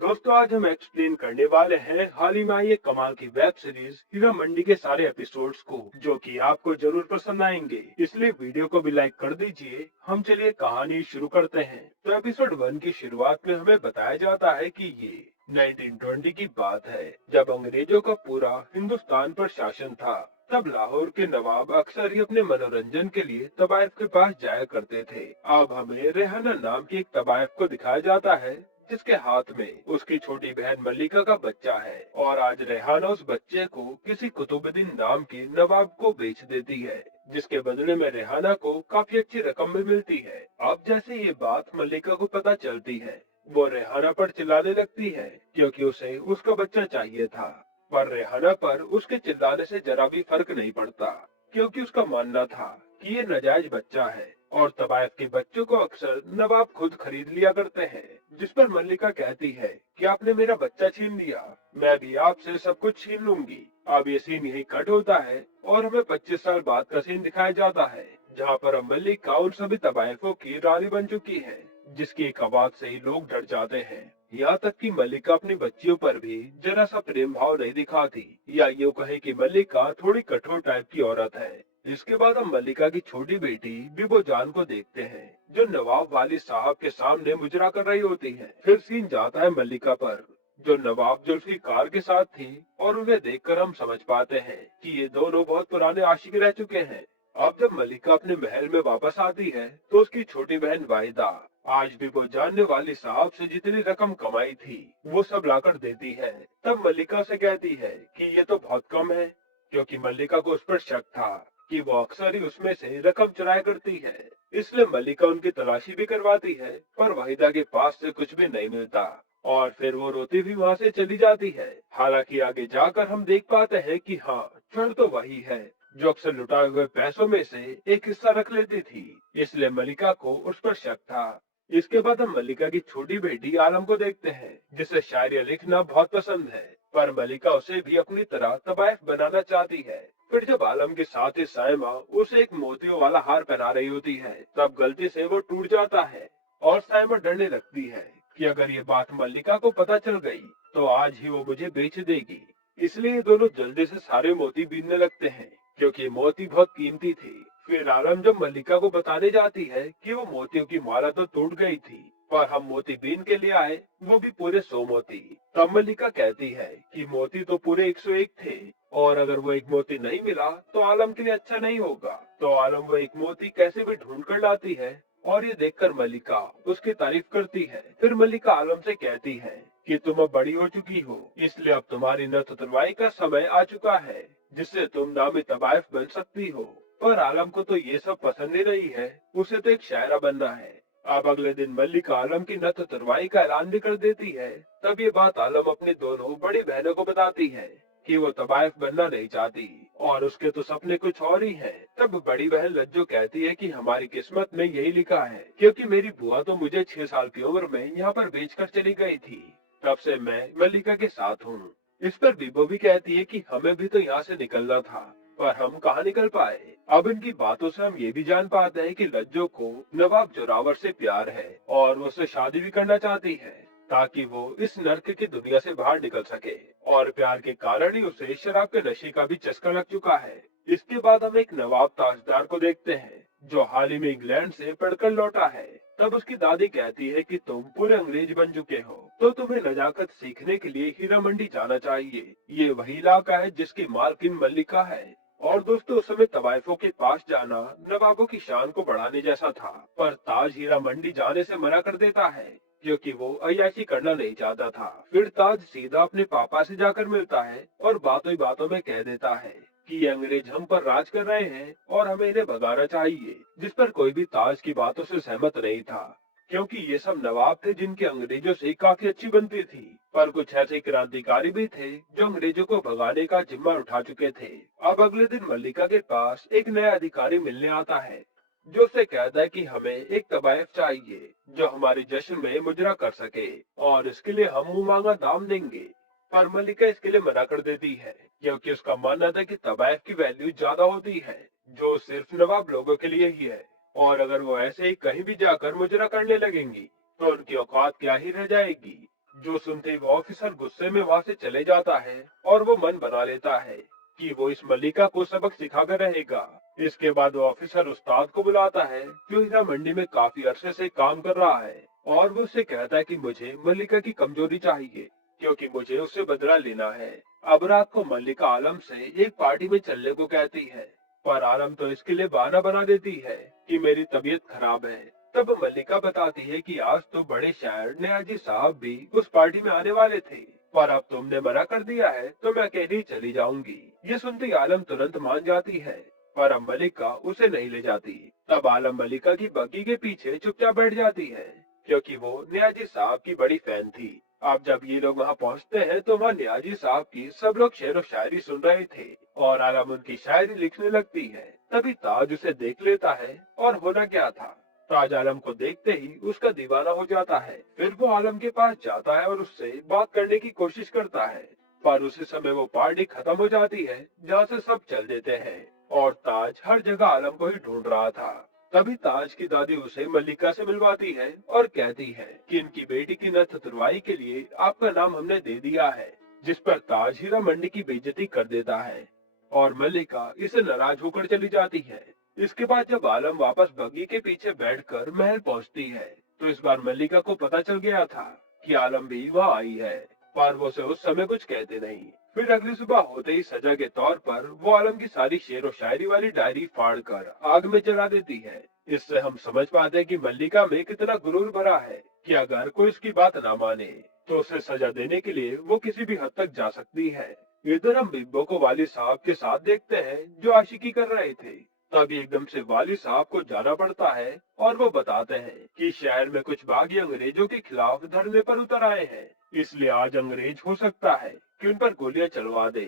दोस्तों आज हम एक्सप्लेन करने वाले हैं हाल ही में आई एक कमाल की वेब सीरीज हीरा मंडी के सारे एपिसोड्स को, जो कि आपको जरूर पसंद आएंगे। इसलिए वीडियो को भी लाइक कर दीजिए। हम चलिए कहानी शुरू करते हैं। तो एपिसोड 1 की शुरुआत में हमें बताया जाता है कि ये 1920 की बात है, जब अंग्रेजों का पूरा हिंदुस्तान पर शासन था। तब लाहौर के नवाब अक्सर ही अपने मनोरंजन के लिए तबायफ के पास जाया करते थे। अब हमें रेहाना नाम की एक तबायफ को दिखाया जाता है, जिसके हाथ में उसकी छोटी बहन मल्लिका का बच्चा है। और आज रेहाना उस बच्चे को किसी कुतुबुद्दीन नाम के नवाब को बेच देती है, जिसके बदले में रेहाना को काफी अच्छी रकम भी मिलती है। अब जैसे ये बात मल्लिका को पता चलती है, वो रेहाना पर चिल्लाने लगती है, क्योंकि उसे उसका बच्चा चाहिए था। पर रेहाना पर उसके चिल्लाने से जरा भी फर्क नहीं पड़ता, क्योंकि उसका मानना था कि ये नाजायज बच्चा है और तबायफ के बच्चों को अक्सर नवाब खुद खरीद लिया करते हैं। जिस पर मल्लिका कहती है कि आपने मेरा बच्चा छीन लिया, मैं भी आपसे सब कुछ छीन लूंगी। अब ये सीन यही कट होता है और हमें 25 साल बाद का सीन दिखाया जाता है, जहाँ पर अब मल्लिका उन सभी तबायफों की रानी बन चुकी है, जिसकी एक आवाज से ही लोग डर जाते हैं। यहाँ तक कि मल्लिका अपनी बच्चियों पर भी जरा सा प्रेम भाव नहीं दिखाती, या यूँ कहे कि मल्लिका थोड़ी कठोर टाइप की औरत है। इसके बाद हम मल्लिका की छोटी बेटी बिबो जान को देखते हैं, जो नवाब वाली साहब के सामने मुजरा कर रही होती है। फिर सीन जाता है मल्लिका पर, जो नवाब जुल्फिकार के साथ थी, और उन्हें देखकर हम समझ पाते हैं कि ये दोनों बहुत पुराने आशिक रह चुके हैं। अब जब मल्लिका अपने महल में वापस आती है, तो उसकी छोटी बहन वाहिदा आज भी वो जानने वाली साहब से जितनी रकम कमाई थी, वो सब लाकर देती है। तब मल्लिका से कहती है कि ये तो बहुत कम है, क्योंकि मल्लिका को उस पर शक था कि वो अक्सर ही उसमें से रकम चुराया करती है। इसलिए मल्लिका उनकी तलाशी भी करवाती है, पर वाहिदा के पास से कुछ भी नहीं मिलता, और फिर वो रोती भी वहाँ से चली जाती है। हालांकि आगे जाकर हम देख पाते हैं कि हाँ, चोर तो वही है जो अक्सर लुटाए हुए पैसों में से एक हिस्सा रख लेती थी। इसलिए मल्लिका को उस पर शक था। इसके बाद हम मल्लिका की छोटी बेटी आलम को देखते हैं, जिसे शायरी लिखना बहुत पसंद है, पर मल्लिका उसे भी अपनी तरह तबायफ बनाना चाहती है। फिर जब आलम के साथ ही साइमा उसे एक मोतियों वाला हार पहना रही होती है, तब गलती से वो टूट जाता है, और साइमा डरने लगती है कि अगर ये बात मल्लिका को पता चल गई, तो आज ही वो मुझे बेच देगी। इसलिए ये दोनों जल्दी से सारे मोती बीनने लगते हैं, क्योंकि मोती बहुत कीमती थे। फिर आलम जब मल्लिका को बताने जाती है कि वो मोतियों की माला तो टूट गई थी, पर हम मोती बीन के लिए आए, वो भी पूरे 100 मोती। तब मल्लिका कहती है कि मोती तो पूरे 101 थे, और अगर वो एक मोती नहीं मिला तो आलम के लिए अच्छा नहीं होगा। तो आलम वो एक मोती कैसे भी ढूंढ कर लाती है, और ये देखकर मल्लिका उसकी तारीफ करती है। फिर मल्लिका आलम से कहती है कि तुम अब बड़ी हो चुकी हो, इसलिए अब तुम्हारी नथ तुड़वाई का समय आ चुका है, जिससे तुम नामी तबायफ बन सकती हो। पर आलम को तो ये सब पसंद ही नहीं है, उसे तो एक शायरा बनना है। अब अगले दिन मल्लिका आलम की नथ तुड़वाई का ऐलान भी कर देती है। तब ये बात आलम अपनी दोनों बड़ी बहनों को बताती है कि वो तबायफ बनना नहीं चाहती, और उसके तो सपने कुछ और ही हैं। तब बड़ी बहन लज्जो कहती है कि हमारी किस्मत में यही लिखा है, क्योंकि मेरी बुआ तो मुझे 6 साल की उम्र में यहाँ पर बेचकर चली गई थी। तब से मैं मल्लिका के साथ हूँ। इस पर बीबो भी कहती है कि हमें भी तो यहाँ से निकलना था, पर हम कहाँ निकल पाए। अब इनकी बातों से हम ये भी जान पाते हैं कि लज्जो को नवाब जोरावर से प्यार है, और वो उससे शादी भी करना चाहती है, ताकि वो इस नर्क की दुनिया से बाहर निकल सके। और प्यार के कारण ही उसे शराब के नशे का भी चस्का लग चुका है। इसके बाद हम एक नवाब ताजदार को देखते हैं, जो हाल ही में इंग्लैंड से पढ़कर लौटा है। तब उसकी दादी कहती है कि तुम पूरे अंग्रेज बन चुके हो, तो तुम्हें नजाकत सीखने के लिए हीरा मंडी जाना चाहिए। ये वही इलाका है जिसकी मालकिन मल्लिका है। और दोस्तों, उस समय तवाइफों के पास जाना नवाबों की शान को बढ़ाने जैसा था, पर ताज हीरा मंडी जाने से मना कर देता है, क्योंकि वो अय्याशी करना नहीं चाहता था। फिर ताज सीधा अपने पापा से जाकर मिलता है, और बातों ही बातों में कह देता है कि ये अंग्रेज हम पर राज कर रहे हैं और हमें इन्हें भगाना चाहिए। जिस पर कोई भी ताज की बातों से सहमत नहीं था, क्योंकि ये सब नवाब थे जिनके अंग्रेजों से काफी अच्छी बनती थी। पर कुछ ऐसे क्रांतिकारी भी थे जो अंग्रेजों को भगाने का जिम्मा उठा चुके थे। अब अगले दिन मल्लिका के पास एक नया अधिकारी मिलने आता है, जो उससे कहता है कि हमें एक तवायफ चाहिए जो हमारे जश्न में मुजरा कर सके, और इसके लिए हम मुंह मांगा दाम देंगे। पर मल्लिका इसके लिए मना कर देती है, क्योंकि उसका मानना था कि तवायफ की वैल्यू ज्यादा होती है, जो सिर्फ नवाब लोगों के लिए ही है, और अगर वो ऐसे ही कहीं भी जाकर मुजरा करने लगेंगी, तो उनकी औकात क्या ही रह जाएगी। जो सुनते ही वो ऑफिसर गुस्से में वहाँ से चले जाता है और वो मन बना लेता है कि वो इस मल्लिका को सबक सिखाकर रहेगा। इसके बाद वो ऑफिसर उस्ताद को बुलाता है जो हीरा मंडी में काफी अरसे से काम कर रहा है, और वो उससे कहता है कि मुझे मल्लिका की कमजोरी चाहिए क्योंकि मुझे उससे बदला लेना है। अब रात को मल्लिका आलम से एक पार्टी में चलने को कहती है, पर आलम तो इसके लिए बहाना बना देती है कि मेरी तबीयत खराब है। तब मल्लिका बताती है कि आज तो बड़े शायर नियाजी साहब भी उस पार्टी में आने वाले थे, पर अब तुमने मना कर दिया है तो मैं अकेली चली जाऊंगी। ये सुनते ही आलम तुरंत मान जाती है, पर अब मल्लिका उसे नहीं ले जाती। तब आलम मल्लिका की बग्गी के पीछे चुपचाप बैठ जाती है क्योंकि वो नियाजी साहब की बड़ी फैन थी। अब जब ये लोग वहाँ पहुँचते हैं तो वहाँ नियाजी साहब की सब लोग शेर व शायरी सुन रहे थे और आलम उनकी शायरी लिखने लगती है। तभी ताज उसे देख लेता है और होना क्या था, ताज आलम को देखते ही उसका दीवाना हो जाता है। फिर वो आलम के पास जाता है और उससे बात करने की कोशिश करता है, पर उसी समय वो पार्टी खत्म हो जाती है जहाँ से सब चल देते हैं और ताज हर जगह आलम को ही ढूंढ रहा था। तभी ताज की दादी उसे मल्लिका से मिलवाती है और कहती है कि इनकी बेटी की नथ तुरवाई के लिए आपका नाम हमने दे दिया है, जिस पर ताज हीरा मंडी की बेइज्जती कर देता है और मल्लिका इसे नाराज होकर चली जाती है। इसके बाद जब आलम वापस बग्गी के पीछे बैठकर महल पहुंचती है तो इस बार मल्लिका को पता चल गया था कि आलम भी वहाँ आई है, पर वो उसे उस समय कुछ कहते नहीं। फिर अगली सुबह होते ही सजा के तौर पर वो आलम की सारी शेर व शायरी वाली डायरी फाड़कर आग में जला देती है। इससे हम समझ पाते हैं कि मल्लिका में कितना गुरूर भरा है कि अगर कोई उसकी बात ना माने तो उसे सजा देने के लिए वो किसी भी हद तक जा सकती है। इधर हम बिब्बो को वाली साहब के साथ देखते हैं जो आशिकी कर रहे थे। तभी एकदम से वाली साहब को जाना पड़ता है और वो बताते हैं कि शहर में कुछ बागी अंग्रेजों के खिलाफ धरने पर उतर आए हैं, इसलिए आज अंग्रेज हो सकता है कि उन पर गोलियां चलवा दे,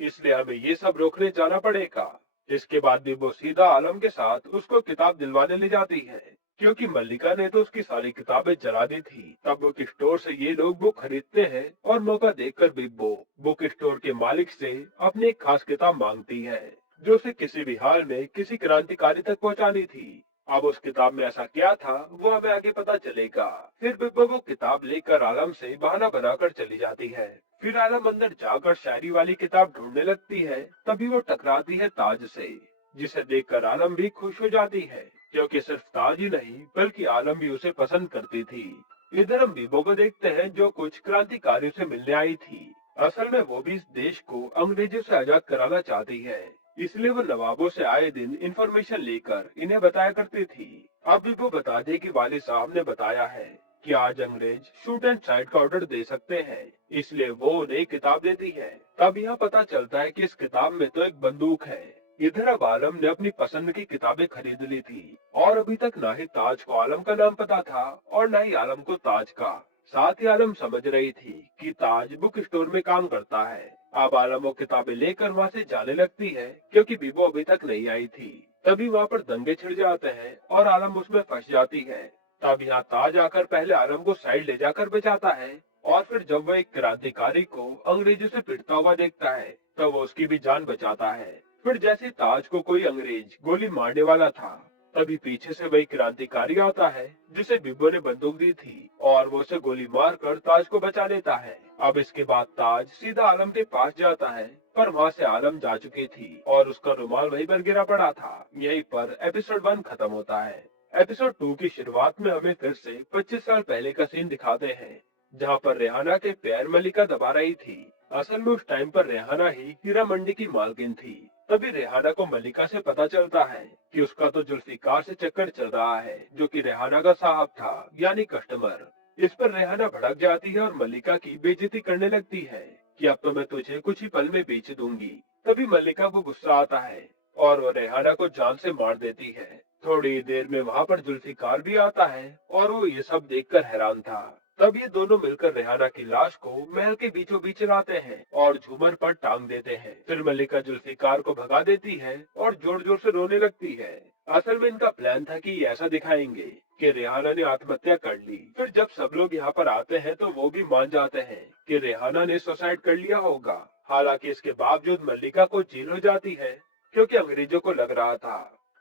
इसलिए हमें ये सब रोकने जाना पड़ेगा। इसके बाद भी वो सीधा आलम के साथ उसको किताब दिलवाने ले जाती है क्योंकि मल्लिका ने तो उसकी सारी किताबें जला दी थी। तब बुक स्टोर से ये लोग बुक खरीदते हैं और मौका देखकर बिब्बो बुक स्टोर के मालिक से अपनी एक खास किताब मांगती है जो उसे किसी भी हाल में किसी क्रांतिकारी तक पहुंचानी थी। अब उस किताब में ऐसा क्या था वो हमें आगे पता चलेगा। फिर बिब्बो वो किताब लेकर आलम से बहाना बनाकर चली जाती है। फिर आलम अंदर जाकर शायरी वाली किताब ढूंढने लगती है, तभी वो टकराती है ताज से, जिसे देखकर आलम भी खुश हो जाती है क्योंकि सिर्फ ताज ही नहीं बल्कि आलम भी उसे पसंद करती थी। इधर हम बीबो को देखते हैं जो कुछ क्रांतिकारियों से मिलने आई थी। असल में वो भी इस देश को अंग्रेजों से आजाद कराना चाहती है, इसलिए वो नवाबों से आए दिन इंफॉर्मेशन लेकर इन्हें बताया करती थी। अब भी वो बता दे कि वाली साहब ने बताया है कि आज अंग्रेज शूट एंड साइड का ऑर्डर दे सकते हैं, इसलिए वो उन्हें किताब देती है। तब यहाँ पता चलता है कि इस किताब में तो एक बंदूक है। इधर अब आलम ने अपनी पसंद की किताबें खरीद ली थी और अभी तक ना ही ताज को आलम का नाम पता था और ना ही आलम को ताज का। साथ ही आलम समझ रही थी कि ताज बुक स्टोर में काम करता है। अब आलम वो किताबें लेकर वहाँ से जाने लगती है क्योंकि बीबो अभी तक नहीं आई थी। तभी वहाँ पर दंगे छिड़ जाते हैं और आलम उसमें फंस जाती है। तब यहाँ ताज आकर पहले आलम को साइड ले जाकर बचाता है और फिर जब वह एक क्रांतिकारी को अंग्रेजों से पिटता हुआ देखता है तब वो उसकी भी जान बचाता है। फिर जैसे ताज को कोई अंग्रेज गोली मारने वाला था तभी पीछे से वही क्रांतिकारी आता है जिसे बिब्बो ने बंदूक दी थी और वो उसे गोली मारकर ताज को बचा लेता है। अब इसके बाद ताज सीधा आलम के पास जाता है, पर वहाँ से आलम जा चुकी थी और उसका रुमाल वहीं पर गिरा पड़ा था। यहीं पर एपिसोड 1 खत्म होता है। एपिसोड 2 की शुरुआत में हमें फिर से 25 साल पहले का सीन दिखाते हैं जहाँ पर रेहाना के पैर मल्लिका दबा रही थी। असल में उस टाइम पर रेहाना ही हीरा मंडी की मालकिन थी। तभी रेहाना को मल्लिका से पता चलता है कि उसका तो जुल्फिकार से चक्कर चल रहा है जो कि रेहाना का साहब था यानी कस्टमर। इस पर रेहाना भड़क जाती है और मल्लिका की बेइज्जती करने लगती है कि अब तो मैं तुझे कुछ ही पल में बेच दूंगी। तभी मल्लिका को गुस्सा आता है और वो रेहाना को जान से मार देती है। थोड़ी देर में वहाँ पर जुल्फिकार भी आता है और वो ये सब देखकर हैरान था। तब ये दोनों मिलकर रेहाना की लाश को महल के बीचों बीच लाते हैं और झूमर पर टांग देते हैं। फिर मल्लिका जुल्फिकार को भगा देती है और जोर जोर से रोने लगती है। असल में इनका प्लान था कि ऐसा दिखाएंगे कि रेहाना ने आत्महत्या कर ली। फिर जब सब लोग यहाँ पर आते हैं तो वो भी मान जाते हैं कि रेहाना ने सुसाइड कर लिया होगा। हालांकि इसके बावजूद मल्लिका को जेल हो जाती है क्योंकि अंग्रेजों को लग रहा था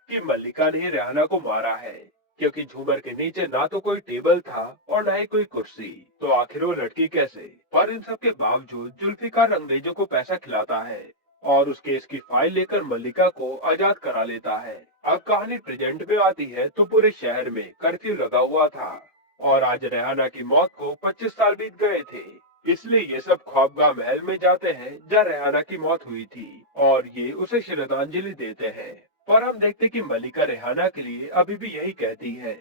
कि मल्लिका ने रेहाना को मारा है, क्योंकि झूमर के नीचे ना तो कोई टेबल था और ना ही कोई कुर्सी। तो आखिर वो लड़की कैसे? पर इन सब के बावजूद जुल्फिकार अंग्रेजों को पैसा खिलाता है और उस केस की फाइल लेकर मल्लिका को आजाद करा लेता है। अब कहानी प्रेजेंट में आती है तो पूरे शहर में कर्फ्यू लगा हुआ था और आज रेहाना की मौत को 25 साल बीत गए थे। इसलिए ये सब ख्वाबगाह महल में जाते हैं जहाँ रेहाना की मौत हुई थी और ये उसे श्रद्धांजलि देते हैं। और हम देखते कि मल्लिका रेहाना के लिए अभी भी यही कहती है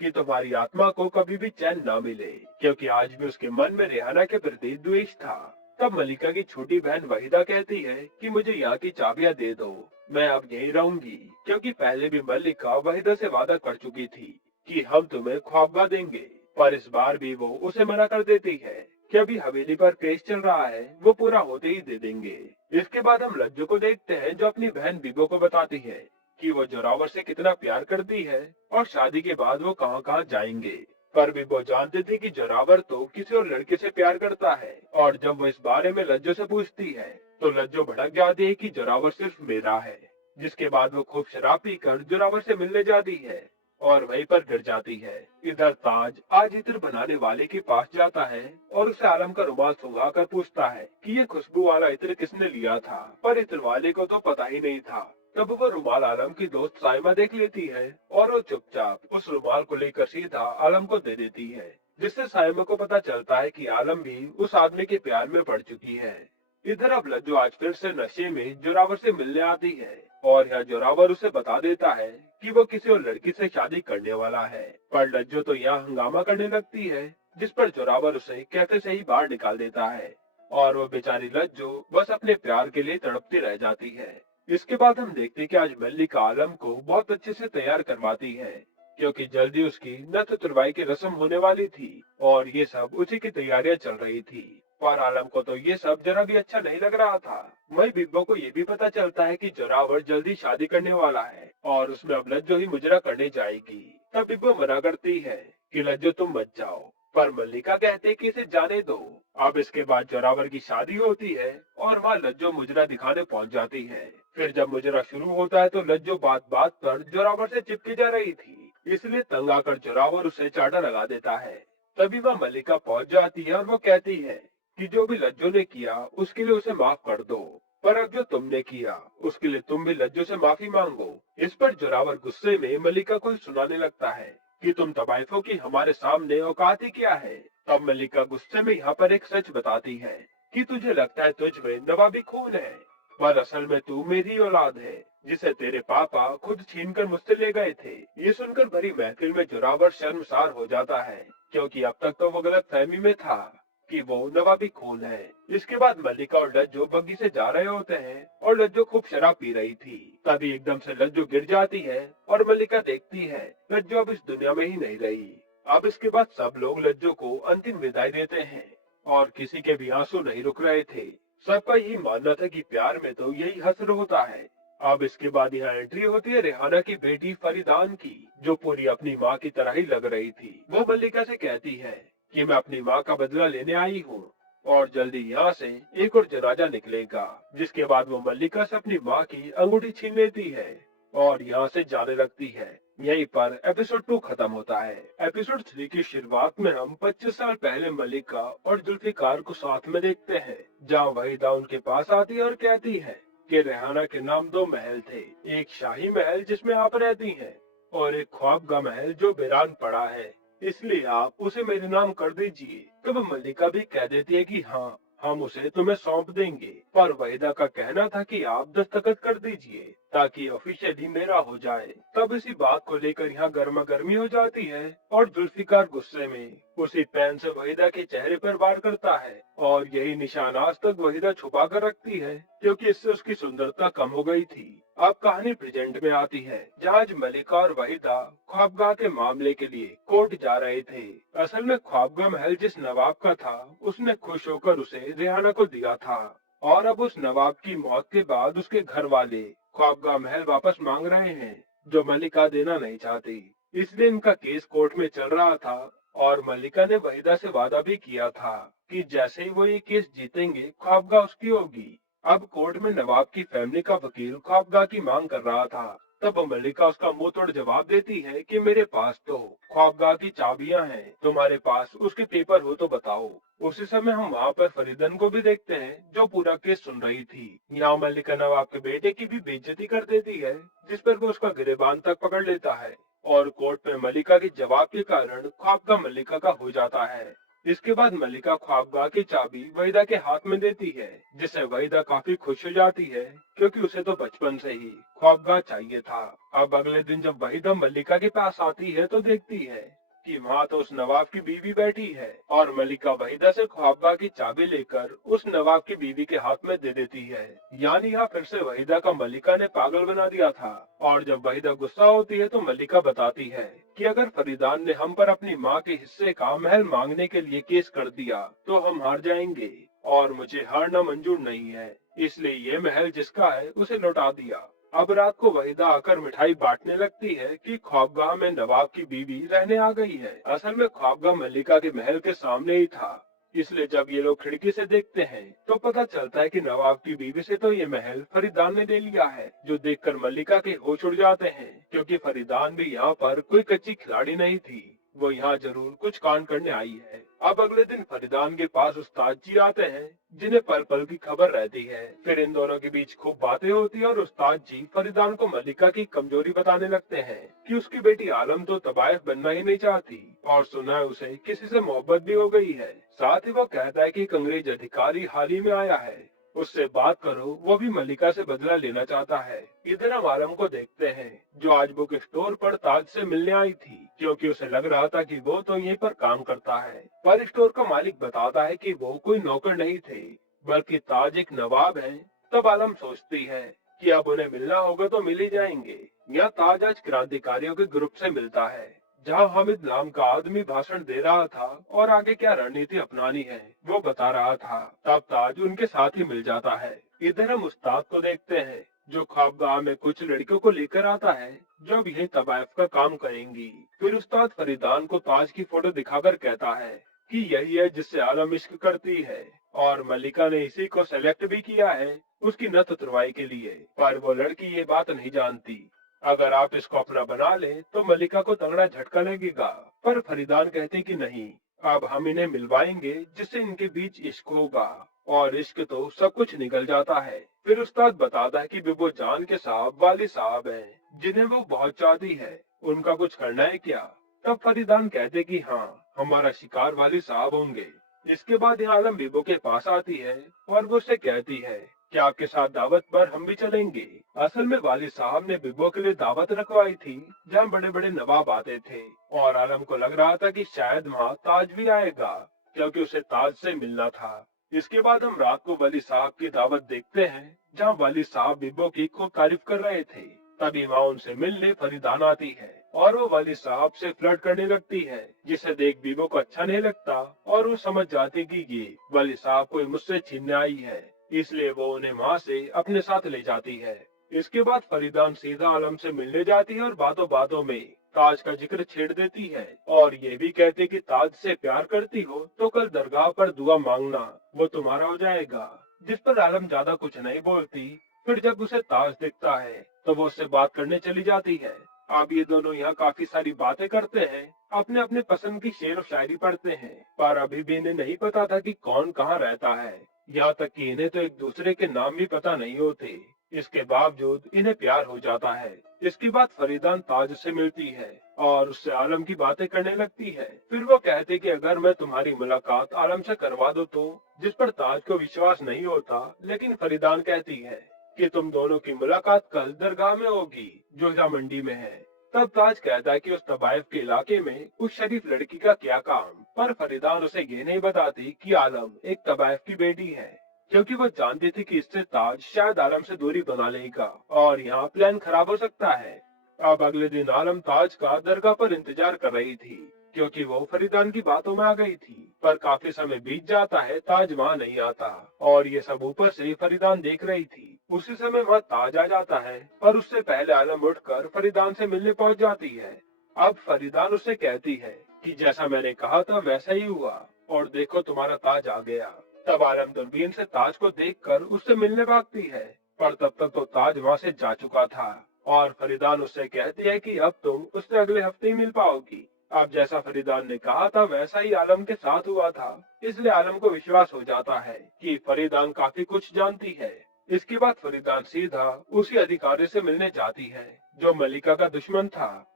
कि तुम्हारी आत्मा को कभी भी चैन ना मिले, क्योंकि आज भी उसके मन में रेहाना के प्रति द्वेष था। तब मल्लिका की छोटी बहन वहीदा कहती है कि मुझे यहाँ की चाबियां दे दो, मैं अब यहीं रहूंगी, क्योंकि पहले भी मल्लिका वहीदा से वादा कर चुकी थी कि हम तुम्हें ख्वाबगाह देंगे। पर इस बार भी वो उसे मना कर देती है कि अभी हवेली पर केस चल रहा है, वो पूरा होते ही दे देंगे। इसके बाद हम लज्जो को देखते हैं जो अपनी बहन बीबो को बताती है कि वो जोरावर से कितना प्यार करती है और शादी के बाद वो कहाँ कहाँ जाएंगे। पर बीबो जानती थी कि जोरावर तो किसी और लड़के से प्यार करता है और जब वो इस बारे में लज्जो से पूछती है तो लज्जो भड़क जाती है कि जोरावर सिर्फ मेरा है। जिसके बाद वो खूब शराब पीकर जोरावर से मिलने जाती है और वहीं पर गिर जाती है। इधर ताज आज इत्र बनाने वाले के पास जाता है और उसे आलम का रुमाल सुंघा कर पूछता है कि ये खुशबू वाला इत्र किसने लिया था, पर इत्र वाले को तो पता ही नहीं था। तब वो रुमाल आलम की दोस्त साइमा देख लेती है और वो चुपचाप उस रुमाल को लेकर सीधा आलम को दे देती है, जिससे साइमा को पता चलता है कि आलम भी उस आदमी के प्यार में पड़ चुकी है। इधर अब लज्जो आज फिर से नशे में जोरावर से मिलने आती है और यह जोरावर उसे बता देता है कि वो किसी और लड़की से शादी करने वाला है। पर लज्जो तो यहाँ हंगामा करने लगती है, जिस पर जोरावर उसे कहते से ही बाहर निकाल देता है और वो बेचारी लज्जो बस अपने प्यार के लिए तड़पती रह जाती है। इसके बाद हम देखते हैं कि आज मल्लिका आलम को बहुत अच्छे से तैयार करवाती है, क्योंकि जल्दी उसकी नथ तुरवाई की रस्म होने वाली थी और ये सब उसी की तैयारियां चल रही थी। पर आलम को तो ये सब जरा भी अच्छा नहीं लग रहा था। वही बिब्बो को ये भी पता चलता है कि जोरावर जल्दी शादी करने वाला है और उसमें अब लज्जो ही मुजरा करने जाएगी। तब बिब्बो मना करती है कि लज्जो तुम मत जाओ, पर मल्लिका कहते कि इसे जाने दो। अब इसके बाद जोरावर की शादी होती है और वहाँ लज्जो मुजरा दिखाने पहुंच जाती है। फिर जब मुजरा शुरू होता है तो लज्जो बात बात पर जोरावर से चिपकी जा रही थी, इसलिए तंग आकर जोरावर उसे चाटा लगा देता है। तभी वह मल्लिका पहुंच जाती है और वो कहती है कि जो भी लज्जो ने किया उसके लिए उसे माफ कर दो, पर अब जो तुमने किया उसके लिए तुम भी लज्जो से माफी मांगो। इस पर जोरावर गुस्से में मल्लिका को सुनाने लगता है कि तुम तवाइफों की हमारे सामने औकात ही क्या है। तब मल्लिका गुस्से में यहाँ पर एक सच बताती है कि तुझे लगता है तुझ में नवाबी खून है, पर असल में तू मेरी औलाद है, जिसे तेरे पापा खुद छीनकर मुझसे ले गए थे। ये सुनकर भरी महफिल में जोरावर शर्मसार हो जाता है, क्योंकि अब तक तो वो गलत फहमी में था कि वो नवाबी खून है। इसके बाद मल्लिका और लज्जो बग्गी से जा रहे होते हैं और लज्जो खूब शराब पी रही थी। तभी एकदम से लज्जो गिर जाती है और मल्लिका देखती है लज्जो अब इस दुनिया में ही नहीं रही। अब इसके बाद सब लोग लज्जो को अंतिम विदाई देते हैं और किसी के भी आंसू नहीं रुक रहे थे। सबका यही मानना था कि प्यार में तो यही हसर होता है। अब इसके बाद यहाँ एंट्री होती है रेहाना की बेटी फरीदान की, जो पूरी अपनी माँ की तरह ही लग रही थी। वो मल्लिका से कहती है कि मैं अपनी माँ का बदला लेने आई हूँ और जल्दी यहाँ से एक और जनाजा निकलेगा। जिसके बाद वो मल्लिका से अपनी माँ की अंगूठी छीन लेती है और यहाँ से जाने लगती है। यहीं पर एपिसोड 2 खत्म होता है। एपिसोड 3 की शुरुआत में हम 25 साल पहले मल्लिका और जुल्फिकार को साथ में देखते हैं, जहाँ वहीदा उनके पास आती है और कहती है कि रेहाना के नाम 2 महल थे, एक शाही महल जिसमें आप रहती हैं और एक ख्वाबगा महल जो वीरान पड़ा है, इसलिए आप उसे मेरे नाम कर दीजिए। तब मल्लिका भी कह देती है कि हाँ, हम उसे तुम्हें सौंप देंगे, पर वहीदा का कहना था कि आप दस्तखत कर दीजिए ताकि ऑफिशियली मेरा हो जाए। तब इसी बात को लेकर यहाँ गर्मा गर्मी हो जाती है और जुल्फिकार गुस्से में उसी पेन से वहीदा के चेहरे पर वार करता है और यही निशान आज तक वहीदा छुपा कर रखती है, क्योंकि इससे उसकी सुंदरता कम हो गई थी। अब कहानी प्रेजेंट में आती है, जहाँ आज मल्लिका और वहीदा ख्वाबगाह के मामले के लिए कोर्ट जा रहे थे। असल में ख्वाबगाह महल जिस नवाब का था उसने खुश होकर उसे रेहाना को दिया था और अब उस नवाब की मौत के बाद उसके घर वाले ख्वाबगाह महल वापस मांग रहे हैं, जो मल्लिका देना नहीं चाहती। इसलिए इनका केस कोर्ट में चल रहा था और मल्लिका ने वहीदा से वादा भी किया था कि जैसे ही वो ये केस जीतेंगे ख्वाबगाह उसकी होगी। अब कोर्ट में नवाब की फैमिली का वकील ख्वाबगाह की मांग कर रहा था तब मल्लिका उसका मुंह तोड़ जवाब देती है कि मेरे पास तो ख्वाबगाह की चाबियां हैं, तुम्हारे पास उसके पेपर हो तो बताओ। उसी समय हम वहाँ पर फरीदन को भी देखते हैं जो पूरा केस सुन रही थी। यहाँ मल्लिका नवाब के बेटे की भी बेइज्जती कर देती है, जिस पर वो उसका गिरेबान तक पकड़ लेता है और कोर्ट में मल्लिका के जवाब के कारण ख्वाबगाह मल्लिका का हो जाता है। इसके बाद मल्लिका ख्वाबगाह की चाबी वहीदा के हाथ में देती है, जिससे वहीदा काफी खुश हो जाती है क्योंकि उसे तो बचपन से ही ख्वाबगाह चाहिए था। अब अगले दिन जब वहीदा मल्लिका के पास आती है तो देखती है कि वहाँ तो उस नवाब की बीवी बैठी है और मल्लिका वहीदा से ख्वाबगाह की चाबी लेकर उस नवाब की बीवी के हाथ में दे देती है। यानी यहाँ फिर से वहीदा का मल्लिका ने पागल बना दिया था। और जब वहीदा गुस्सा होती है तो मल्लिका बताती है कि अगर फरीदान ने हम पर अपनी माँ के हिस्से का महल मांगने के लिए केस कर दिया तो हम हार जाएंगे और मुझे हारना मंजूर नहीं है, इसलिए ये महल जिसका है उसे लौटा दिया। अब रात को वहीदा आकर मिठाई बांटने लगती है कि ख्वाबगाह में नवाब की बीवी रहने आ गई है। असल में ख्वाबगाह मल्लिका के महल के सामने ही था, इसलिए जब ये लोग खिड़की से देखते हैं तो पता चलता है कि नवाब की बीवी से तो ये महल फरीदान ने ले लिया है, जो देखकर मल्लिका के होश उड़ जाते हैं क्योंकि फरीदान भी यहाँ पर कोई कच्ची खिलाड़ी नहीं थी, वो यहाँ जरूर कुछ कांड करने आई है। अब अगले दिन फरीदान के पास उस्ताद जी आते हैं, जिन्हें पल पल की खबर रहती है। फिर इन दोनों के बीच खूब बातें होती है और उस्ताद जी फरीदान को मल्लिका की कमजोरी बताने लगते हैं कि उसकी बेटी आलम तो तबायफ बनना ही नहीं चाहती और सुना है उसे किसी से मोहब्बत भी हो गई है। साथ ही वो कहता है कि एक अंग्रेज अधिकारी हाल ही में आया है, उससे बात करो, वो भी मल्लिका से बदला लेना चाहता है। इधर हम आलम को देखते हैं जो आज बुक स्टोर पर ताज से मिलने आई थी क्योंकि उसे लग रहा था कि वो तो यहीं पर काम करता है, पर स्टोर का मालिक बताता है कि वो कोई नौकर नहीं थे बल्कि ताज एक नवाब है। तब आलम सोचती है कि अब उन्हें मिलना होगा तो मिल ही जाएंगे। यहाँ ताज आज क्रांतिकारियों के ग्रुप से मिलता है जहाँ हामिद नाम का आदमी भाषण दे रहा था और आगे क्या रणनीति अपनानी है वो बता रहा था। तब ताज उनके साथ ही मिल जाता है। इधर हम उस्ताद को देखते हैं जो ख्वाबगाह में कुछ लड़कियों को लेकर आता है जो अब यही तबायफ का काम करेंगी। फिर उस्ताद फरीदान को ताज की फोटो दिखाकर कहता है कि यही है जिससे आलम इश्क करती है और मल्लिका ने इसी को सेलेक्ट भी किया है उसकी नथ उतरवाई के लिए, पर वो लड़की ये बात नहीं जानती। अगर आप इसको अपना बना ले तो मल्लिका को तगड़ा झटका लगेगा, पर फरीदान कहते कि नहीं, अब हम इन्हें मिलवाएंगे जिससे इनके बीच इश्क होगा और इश्क तो सब कुछ निकल जाता है। फिर उस्ताद बताता है कि बिबो जान के साहब वाली साहब हैं जिन्हें वो बहुत चाहती है, उनका कुछ करना है क्या? तब फरीदान कहते कि हाँ, हमारा शिकार वाली साहब होंगे। इसके बाद यहाँ आलम बिबो के पास आती है और वो उससे कहती है कि आपके साथ दावत पर हम भी चलेंगे। असल में वाली साहब ने बिबो के लिए दावत रखवाई थी जहाँ बड़े बड़े नवाब आते थे और आलम को लग रहा था कि शायद वहाँ ताज भी आएगा क्योंकि उसे ताज से मिलना था। इसके बाद हम रात को वली साहब की दावत देखते हैं जहाँ वली साहब बिबो की खूब तारीफ कर रहे थे। तभी वहाँ उनसे मिलने फरीदान आती है और वो वाली साहब से फ्लर्ट करने लगती है, जिसे देख बीबो को अच्छा नहीं लगता और वो समझ जाती कि ये वाली साहब कोई मुझसे छीनने आई है, इसलिए वो उन्हें वहाँ से अपने साथ ले जाती है। इसके बाद फरीदान सीधा आलम से मिलने जाती है और बातों बातों में ताज का जिक्र छेड़ देती है और ये भी कहते कि ताज से प्यार करती हो तो कल दरगाह पर दुआ मांगना, वो तुम्हारा हो जाएगा। जिस पर आलम ज्यादा कुछ नहीं बोलती। फिर जब उसे ताज दिखता है तो वो उससे बात करने चली जाती है। अब ये दोनों यहाँ काफी सारी बातें करते हैं, अपने अपने पसंद की शेर और शायरी पढ़ते हैं, पर अभी भी इन्हें नहीं पता था कि कौन कहाँ रहता है। यहाँ तक कि इन्हें तो एक दूसरे के नाम भी पता नहीं होते। इसके बावजूद इन्हें प्यार हो जाता है। इसके बाद फरीदान ताज से मिलती है और उससे आलम की बातें करने लगती है। फिर वो कहते कि अगर मैं तुम्हारी मुलाकात आलम से करवा दूं तो, जिस पर ताज को विश्वास नहीं होता, लेकिन फरीदान कहती है कि तुम दोनों की मुलाकात कल दरगाह में होगी जो यहाँ मंडी में है। तब ताज कहता है कि उस तबायफ के इलाके में उस शरीफ लड़की का क्या काम, पर फरीदान उसे ये नहीं बताती कि आलम एक तबायफ की बेटी है, क्योंकि वो जानती थी कि इससे ताज शायद आलम से दूरी बना लेगा और यहाँ प्लान खराब हो सकता है। अब अगले दिन आलम ताज का दरगाह पर इंतजार कर रही थी क्योंकि वो फरीदान की बातों में आ गई थी, पर काफी समय बीत जाता है, ताज वहाँ नहीं आता और ये सब ऊपर से फरीदान देख रही थी। उसी समय वहाँ ताज आ जाता है और उससे पहले आलम उठकर फरीदान से मिलने पहुँच जाती है। अब फरीदान उससे कहती है कि जैसा मैंने कहा था वैसा ही हुआ और देखो तुम्हारा ताज आ गया। तब आलम दूरबीन से ताज को देखकर उससे मिलने भागती है, पर तब तक तो ताज वहाँ से जा चुका था और फरीदान उससे कहती है कि अब तुम उससे अगले हफ्ते ही मिल पाओगी। अब जैसा फरीदान ने कहा था वैसा ही आलम के साथ हुआ था, इसलिए आलम को विश्वास हो जाता है कि फरीदान काफी कुछ जानती है। इसके बाद फरीदान सीधा उसी अधिकारी से मिलने जाती है जो मलिका का दुश्मन था,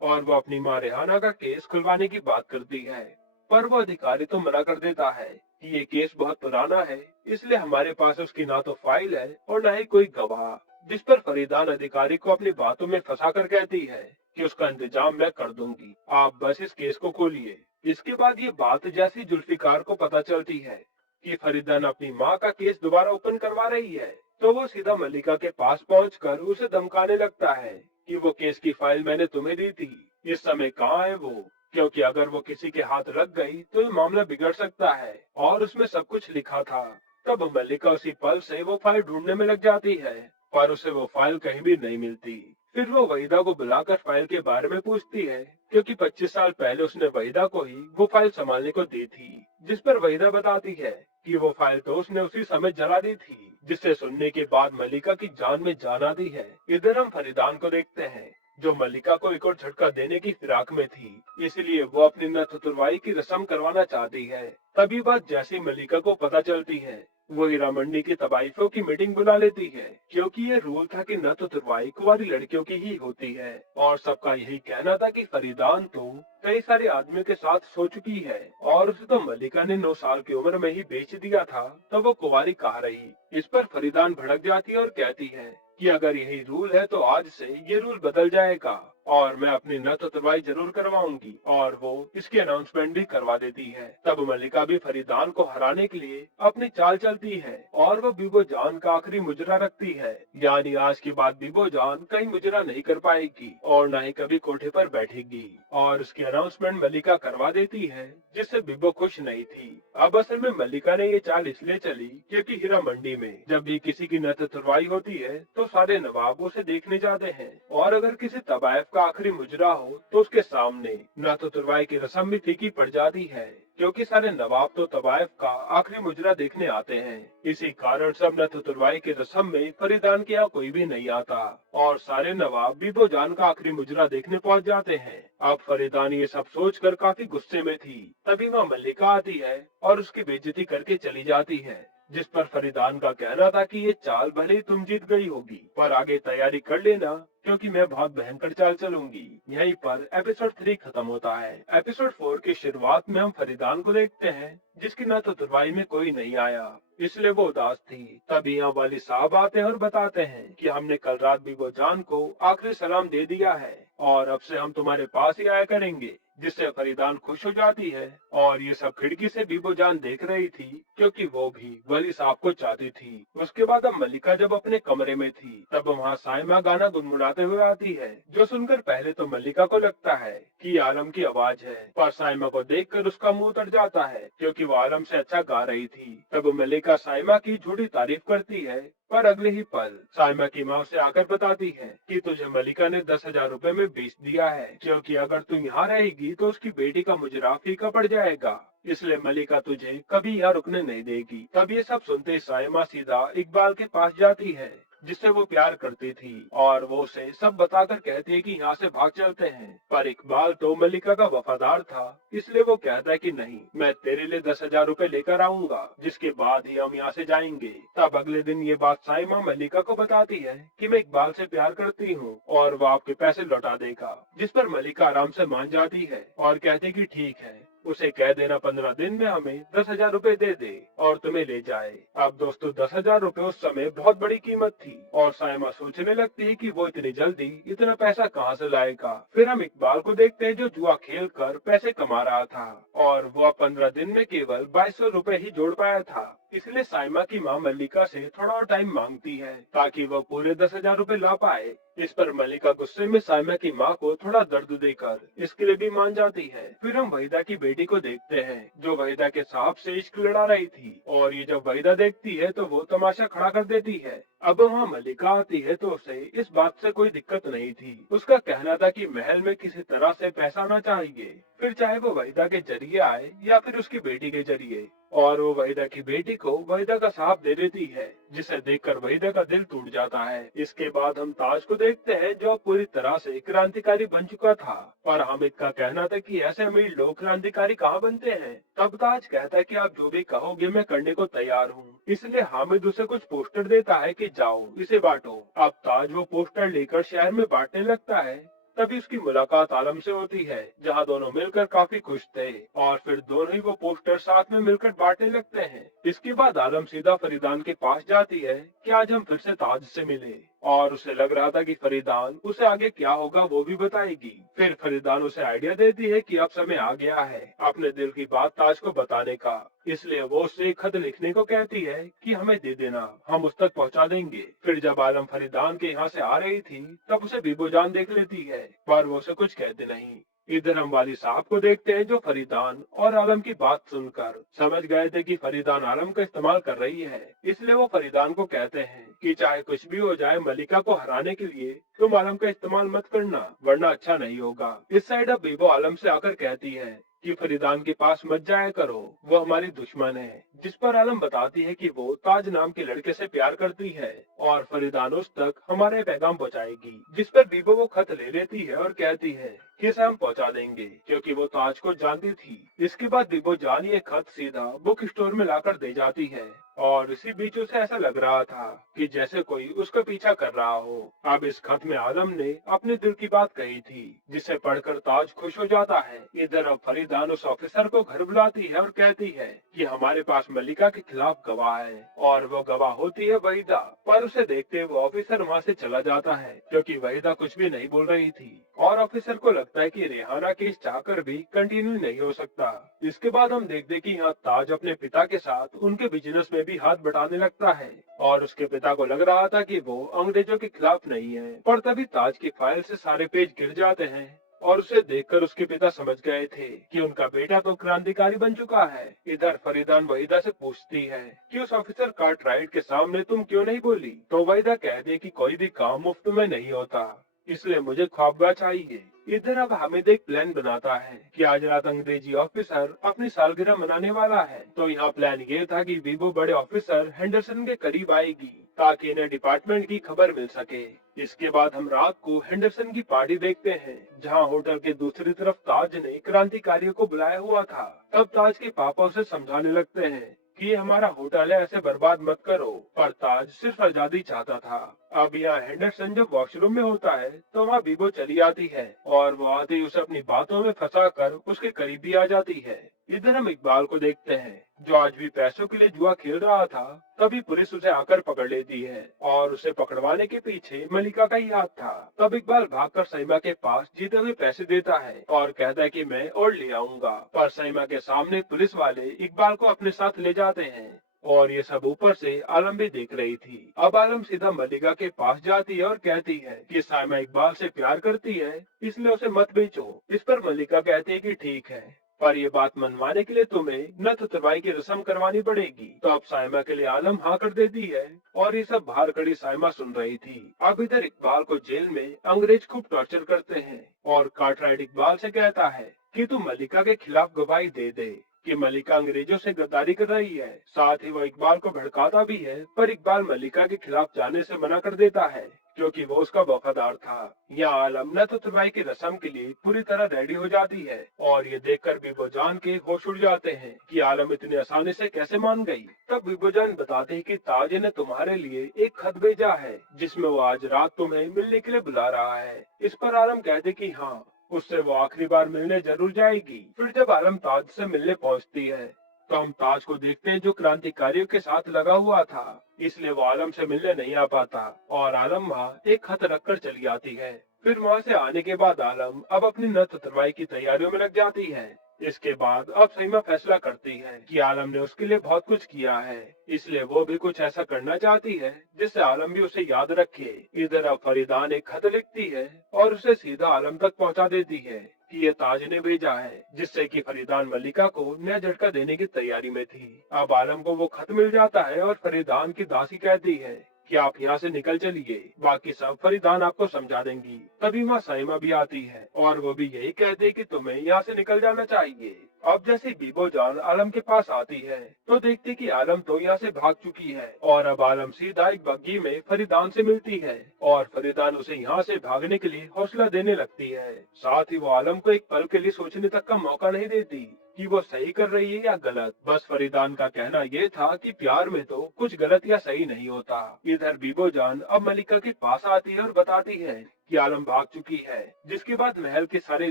और वो अपनी माँ रेहाना का केस खुलवाने की बात करती है। पर वो अधिकारी तो मना कर देता है कि ये केस बहुत पुराना है, इसलिए हमारे पास उसकी ना तो फाइल है और ना ही कोई गवाह। जिस पर फरीदान अधिकारी को अपनी बातों में फंसा कर कहती है कि उसका इंतजाम मैं कर दूंगी, आप बस इस केस को खोलिए। इसके बाद ये बात जैसी जुल्फिकार को पता चलती है कि फरीदान अपनी माँ का केस दोबारा ओपन करवा रही है, तो वो सीधा मलिका के पास पहुंचकर उसे धमकाने लगता है कि वो केस की फाइल मैंने तुम्हें दी थी, इस समय कहाँ है वो, क्योंकि अगर वो किसी के हाथ लग गई तो ये मामला बिगड़ सकता है, और उसमें सब कुछ लिखा था। तब मल्लिका उसी पल से वो फाइल ढूंढने में लग जाती है, पर उसे वो फाइल कहीं भी नहीं मिलती। फिर वो वहीदा को बुलाकर फाइल के बारे में पूछती है, क्योंकि 25 साल पहले उसने वहीदा को ही वो फाइल संभालने को दी थी। जिस पर वहीदा बताती है कि वो फाइल तो उसने उसी समय जला दी थी, जिसे सुनने के बाद मल्लिका की जान में जान आती है। इधर हम फरीदान को देखते हैं जो मल्लिका को एक और झटका देने की फिराक में थी, इसलिए वो अपनी नथ तुरवाई की रस्म करवाना चाहती है। तभी बात जैसी मल्लिका को पता चलती है, वो हीरा मंडी की तबाइफों की मीटिंग बुला लेती है, क्योंकि ये रूल था कि नथ तुरवाई कुंवारी लड़कियों की ही होती है, और सबका यही कहना था कि फरीदान तो कई सारे आदमियों के साथ सो चुकी है, और उसे तो मल्लिका ने 9 साल की उम्र में ही बेच दिया था, तो वो कुंवारी कहाँ रही। इस पर फरीदान भड़क जाती है और कहती है कि अगर यही रूल है तो आज से ये रूल बदल जाएगा, और मैं अपनी नथ तुरवाई जरूर करवाऊंगी, और वो इसकी अनाउंसमेंट भी करवा देती है। तब मल्लिका भी फरीदान को हराने के लिए अपनी चाल चलती है, और वो बीबो जान का आखिरी मुजरा रखती है, यानी आज के बाद बीबो जान कहीं मुजरा नहीं कर पाएगी और न ही कभी कोठे पर बैठेगी, और उसकी अनाउंसमेंट मल्लिका करवा देती है, जिससे बीबो खुश नहीं थी। अब असल में मल्लिका ने ये चाल इसलिए चली क्योंकि हीरा मंडी में जब भी किसी की नथ तुरवाई होती है तो सारे नवाब उसे देखने जाते हैं, और अगर किसी तबायफ का आखिरी मुजरा हो तो उसके सामने नथ तुरवाई की रस्म भी फीकी पड़ जाती है, क्योंकि सारे नवाब तो तबायफ का आखिरी मुजरा देखने आते हैं। इसी कारण सब नथ तुरवाई की रस्म में फरीदान के यहाँ कोई भी नहीं आता, और सारे नवाब बीबो जान का आखिरी मुजरा देखने पहुँच जाते हैं। अब फरीदान ये सब सोचकर काफी गुस्से में थी, तभी वहाँ मल्लिका आती है और उसकी बेइज्जती करके चली जाती है। जिस पर फरीदान का कहना था कि ये चाल भले ही तुम जीत गई होगी, पर आगे तैयारी कर लेना, क्योंकि मैं बहुत भयंकर चाल चलूंगी। यहीं पर एपिसोड 3 खत्म होता है। एपिसोड 4 की शुरुआत में हम फरीदान को देखते हैं, जिसकी न तो तुरवाई में कोई नहीं आया, इसलिए वो उदास थी। तभी यहाँ वाली साहब आते हैं और बताते हैं कि हमने कल रात बीबो जान को आखिरी सलाम दे दिया है, और अब से हम तुम्हारे पास ही आया करेंगे, जिससे फरीदान खुश हो जाती है। और ये सब खिड़की से बीबो जान देख रही थी, क्योंकि वो भी वली साहब को चाहती थी। उसके बाद अब मल्लिका जब अपने कमरे में थी, तब वहाँ साइमा गाना गुनगुनाते हुए आती है, जो सुनकर पहले तो मल्लिका को लगता है कि आलम की आवाज है, पर साइमा को देखकर उसका मुंह उतर जाता है, क्योंकि वो आलम से अच्छा गा रही थी। तब मल्लिका साइमा की झूठी तारीफ करती है, पर अगले ही पल साइमा की माँ उसे आकर बताती है कि तुझे मल्लिका ने 10,000 रुपए में बेच दिया है, क्योंकि अगर तू यहाँ रहेगी तो उसकी बेटी का मुजरा फीका पड़ जाएगा, इसलिए मल्लिका तुझे कभी यहाँ रुकने नहीं देगी। तब ये सब सुनते साइमा सीधा इकबाल के पास जाती है, जिससे वो प्यार करती थी, और वो उसे सब बताकर कहती है कि यहाँ से भाग चलते हैं। पर इकबाल तो मल्लिका का वफादार था, इसलिए वो कहता है कि नहीं, मैं तेरे लिए 10,000 रुपए लेकर आऊंगा, जिसके बाद ही हम यहाँ से जाएंगे। तब अगले दिन ये बात साइमा मल्लिका को बताती है कि मैं इकबाल से प्यार करती हूँ और वो आपके पैसे लौटा देगा, जिस पर मल्लिका आराम से मान जाती है और कहती कि ठीक है, उसे कह देना 15 दिन में हमें 10,000 रुपए दे दे और तुम्हें ले जाए। अब दोस्तों 10,000 रुपए उस समय बहुत बड़ी कीमत थी, और साइमा सोचने लगती है कि वो इतनी जल्दी इतना पैसा कहाँ से लाएगा। फिर हम इकबाल को देखते हैं जो जुआ खेल कर पैसे कमा रहा था, और वो 15 दिन में केवल 2200 रुपए ही जोड़ पाया था। इसलिए साइमा की माँ मल्लिका से थोड़ा और टाइम मांगती है ताकि वो पूरे 10,000 रुपए ला पाए। इस पर मल्लिका गुस्से में साइमा की माँ को थोड़ा दर्द देकर इसके लिए भी मान जाती है। फिर हम वहीदा की बेटी को देखते हैं जो वहीदा के साहब से इश्क लड़ा रही थी, और ये जब वहीदा देखती है तो वो तमाशा खड़ा कर देती है, अब वहाँ मल्लिका आती है तो उसे इस बात से कोई दिक्कत नहीं थी। उसका कहना था कि महल में किसी तरह से पैसा आना चाहिए, फिर चाहे वो वहीदा के जरिए आए या फिर उसकी बेटी के जरिए। और वो वहीदा की बेटी को वहीदा का साहब दे देती है, जिसे देखकर वहीदा का दिल टूट जाता है। इसके बाद हम ताज को देखते हैं जो अब पूरी तरह से क्रांतिकारी बन चुका था। और हामिद का कहना था कि ऐसे अमीर लोग क्रांतिकारी कहाँ बनते हैं। तब ताज कहता है कि आप जो भी कहोगे मैं करने को तैयार हूँ। इसलिए हामिद उसे कुछ पोस्टर देता है कि जाओ इसे बांटो। अब ताज वो पोस्टर लेकर शहर में बांटने लगता है। तभी उसकी मुलाकात आलम से होती है, जहां दोनों मिलकर काफी खुश थे। और फिर दोनों ही वो पोस्टर साथ में मिलकर बांटने लगते हैं। इसके बाद आलम सीधा फरीदान के पास जाती है कि आज हम फिर से ताज से मिले। और उसे लग रहा था कि फरीदान उसे आगे क्या होगा वो भी बताएगी। फिर फरीदान उसे आइडिया देती है कि अब समय आ गया है अपने दिल की बात ताज को बताने का। इसलिए वो उससे एक खत लिखने को कहती है कि हमें दे देना, हम उस तक पहुंचा देंगे। फिर जब आलम फरीदान के यहाँ से आ रही थी तब उसे बीबोजान देख लेती है, पर वो उसे कुछ कहते नहीं। इधर हम वाली साहब को देखते हैं जो फरीदान और आलम की बात सुनकर समझ गए थे कि फरीदान आलम का इस्तेमाल कर रही है। इसलिए वो फरीदान को कहते हैं कि चाहे कुछ भी हो जाए मलिका को हराने के लिए तुम आलम का इस्तेमाल मत करना, वरना अच्छा नहीं होगा। इस साइड अब बीबो आलम से आकर कहती है कि फरीदान के पास मत जाया करो, वो हमारी दुश्मन है। जिस पर आलम बताती है कि वो ताज नाम के लड़के से प्यार करती है और फरीदान उस तक हमारे पैगाम पहुंचाएगी। जिस पर बीबो वो खत ले लेती है और कहती है कि इसे हम पहुंचा देंगे, क्योंकि वो ताज को जानती थी। इसके बाद बीबो जान ये खत सीधा बुक स्टोर में लाकर दे जाती है। और इसी बीच उसे ऐसा लग रहा था कि जैसे कोई उसका पीछा कर रहा हो। अब इस खत में आलम ने अपने दिल की बात कही थी, जिसे पढ़कर ताज खुश हो जाता है। इधर अब फरीदान उस ऑफिसर को घर बुलाती है और कहती है कि हमारे पास मलिका के खिलाफ गवाह है, और वो गवाह होती है वहीदा। पर उसे देखते वो ऑफिसर वहाँ से चला जाता है, क्योंकि वहीदा कुछ भी नहीं बोल रही थी। और ऑफिसर को लगता है कि रेहाना केस चाहकर भी कंटिन्यू नहीं हो सकता। इसके बाद हम देखते कि यहाँ ताज अपने पिता के साथ उनके बिजनेस में भी हाथ बटाने लगता है। और उसके पिता को लग रहा था कि वो अंग्रेजों के खिलाफ नहीं है, पर तभी ताज की फाइल से सारे पेज गिर जाते हैं। और उसे देखकर उसके पिता समझ गए थे कि उनका बेटा तो क्रांतिकारी बन चुका है। इधर फरीदान वहीदा से पूछती है कि उस ऑफिसर कार्टराइट के सामने तुम क्यों नहीं बोली, तो वहीदा कह दे कि कोई भी काम मुफ्त में नहीं होता, इसलिए मुझे ख्वाबगह चाहिए। इधर अब हामिद एक प्लान बनाता है कि आज रात अंग्रेजी ऑफिसर अपनी सालगिरह मनाने वाला है। तो यहाँ प्लान ये था कि वीवो बड़े ऑफिसर हेंडरसन के करीब आएगी ताकि इन्हें डिपार्टमेंट की खबर मिल सके। इसके बाद हम रात को हेंडरसन की पार्टी देखते हैं, जहाँ होटल के दूसरी तरफ ताज ने क्रांतिकारियों को बुलाया हुआ था। तब ताज के पापा उसे समझाने लगते हैं कि ये हमारा होटल है, ऐसे बर्बाद मत करो। पर ताज सिर्फ आजादी चाहता था। अब यहाँ हेंडरसन जब वॉशरूम में होता है तो वहाँ बीबो चली आती है, और वो आते ही उसे अपनी बातों में फंसाकर उसके करीब भी आ जाती है। इधर हम इकबाल को देखते हैं जो आज भी पैसों के लिए जुआ खेल रहा था। तभी पुलिस उसे आकर पकड़ लेती है, और उसे पकड़वाने के पीछे मलिका का ही हाथ था। तब इकबाल भागकर सईमा के पास जीते हुए पैसे देता है और कहता है कि मैं और ले आऊंगा। पर सईमा के सामने पुलिस वाले इकबाल को अपने साथ ले जाते हैं, और ये सब ऊपर से आलम भी देख रही थी। अब आलम सीधा मलिका के पास जाती है और कहती है कि साइमा इकबाल से प्यार करती है, इसलिए उसे मत बेचो। इस पर मलिका कहती है कि ठीक है, पर ये बात मनवाने के लिए तुम्हें नथ उतरवाई की रस्म करवानी पड़ेगी। तो अब साइमा के लिए आलम हाँ कर देती है, और ये सब बाहर खड़ी साइमा सुन रही थी। अब इधर इकबाल को जेल में अंग्रेज खूब टॉर्चर करते हैं, और कार्टराइट इकबाल से कहता है कि तू मलिका के खिलाफ गवाही दे दे कि मलिका अंग्रेजों से गद्दारी कर रही है। साथ ही वो इकबाल को भड़काता भी है, पर इकबाल मलिका के खिलाफ जाने से मना कर देता है, क्योंकि वो उसका वफादार था। यहाँ आलम नथ उतरवाई की रस्म के लिए पूरी तरह रेडी हो जाती है, और ये देखकर बीबोजान के होश उड़ जाते हैं कि आलम इतनी आसानी से कैसे मान गई। तब बीबोजान बताते हैं कि ताज ने तुम्हारे लिए एक खत भेजा है, जिसमें वो आज रात तुम्हें मिलने के लिए बुला रहा है। इस पर आलम कहते कि हाँ, उससे वो आखिरी बार मिलने जरूर जाएगी। फिर जब आलम ताज से मिलने पहुंचती है तो हम ताज को देखते हैं जो क्रांतिकारियों के साथ लगा हुआ था, इसलिए वो आलम से मिलने नहीं आ पाता, और आलम वहाँ एक खत रखकर चली आती है। फिर वहाँ से आने के बाद आलम अब अपनी नथ उतरवाई की तैयारियों में लग जाती है। इसके बाद अब सईमा फैसला करती है कि आलम ने उसके लिए बहुत कुछ किया है, इसलिए वो भी कुछ ऐसा करना चाहती है जिससे आलम भी उसे याद रखे। इधर अब फरीदान एक खत लिखती है और उसे सीधा आलम तक पहुंचा देती है कि ये ताज ने भेजा है, जिससे कि फरीदान मलिका को नया झटका देने की तैयारी में थी। अब आलम को वो खत मिल जाता है और फरीदान की दासी कहती है कि आप यहाँ से निकल चलिए, बाकी सब फरीदान आपको समझा देंगी। तभी माँ साइमा भी आती है और वो भी यही कहती है कि तुम्हें यहाँ से निकल जाना चाहिए। अब जैसे बीबो जान आलम के पास आती है तो देखती कि आलम तो यहाँ से भाग चुकी है और अब आलम सीधा एक बग्गी में फरीदान से मिलती है और फरीदान उसे यहाँ से भागने के लिए हौसला देने लगती है। साथ ही वो आलम को एक पल के लिए सोचने तक का मौका नहीं देती कि वो सही कर रही है या गलत। बस फरीदान का कहना ये था कि प्यार में तो कुछ गलत या सही नहीं होता। इधर बीबो जान अब मलिका के पास आती है और बताती है कि आलम भाग चुकी है, जिसके बाद महल की सारी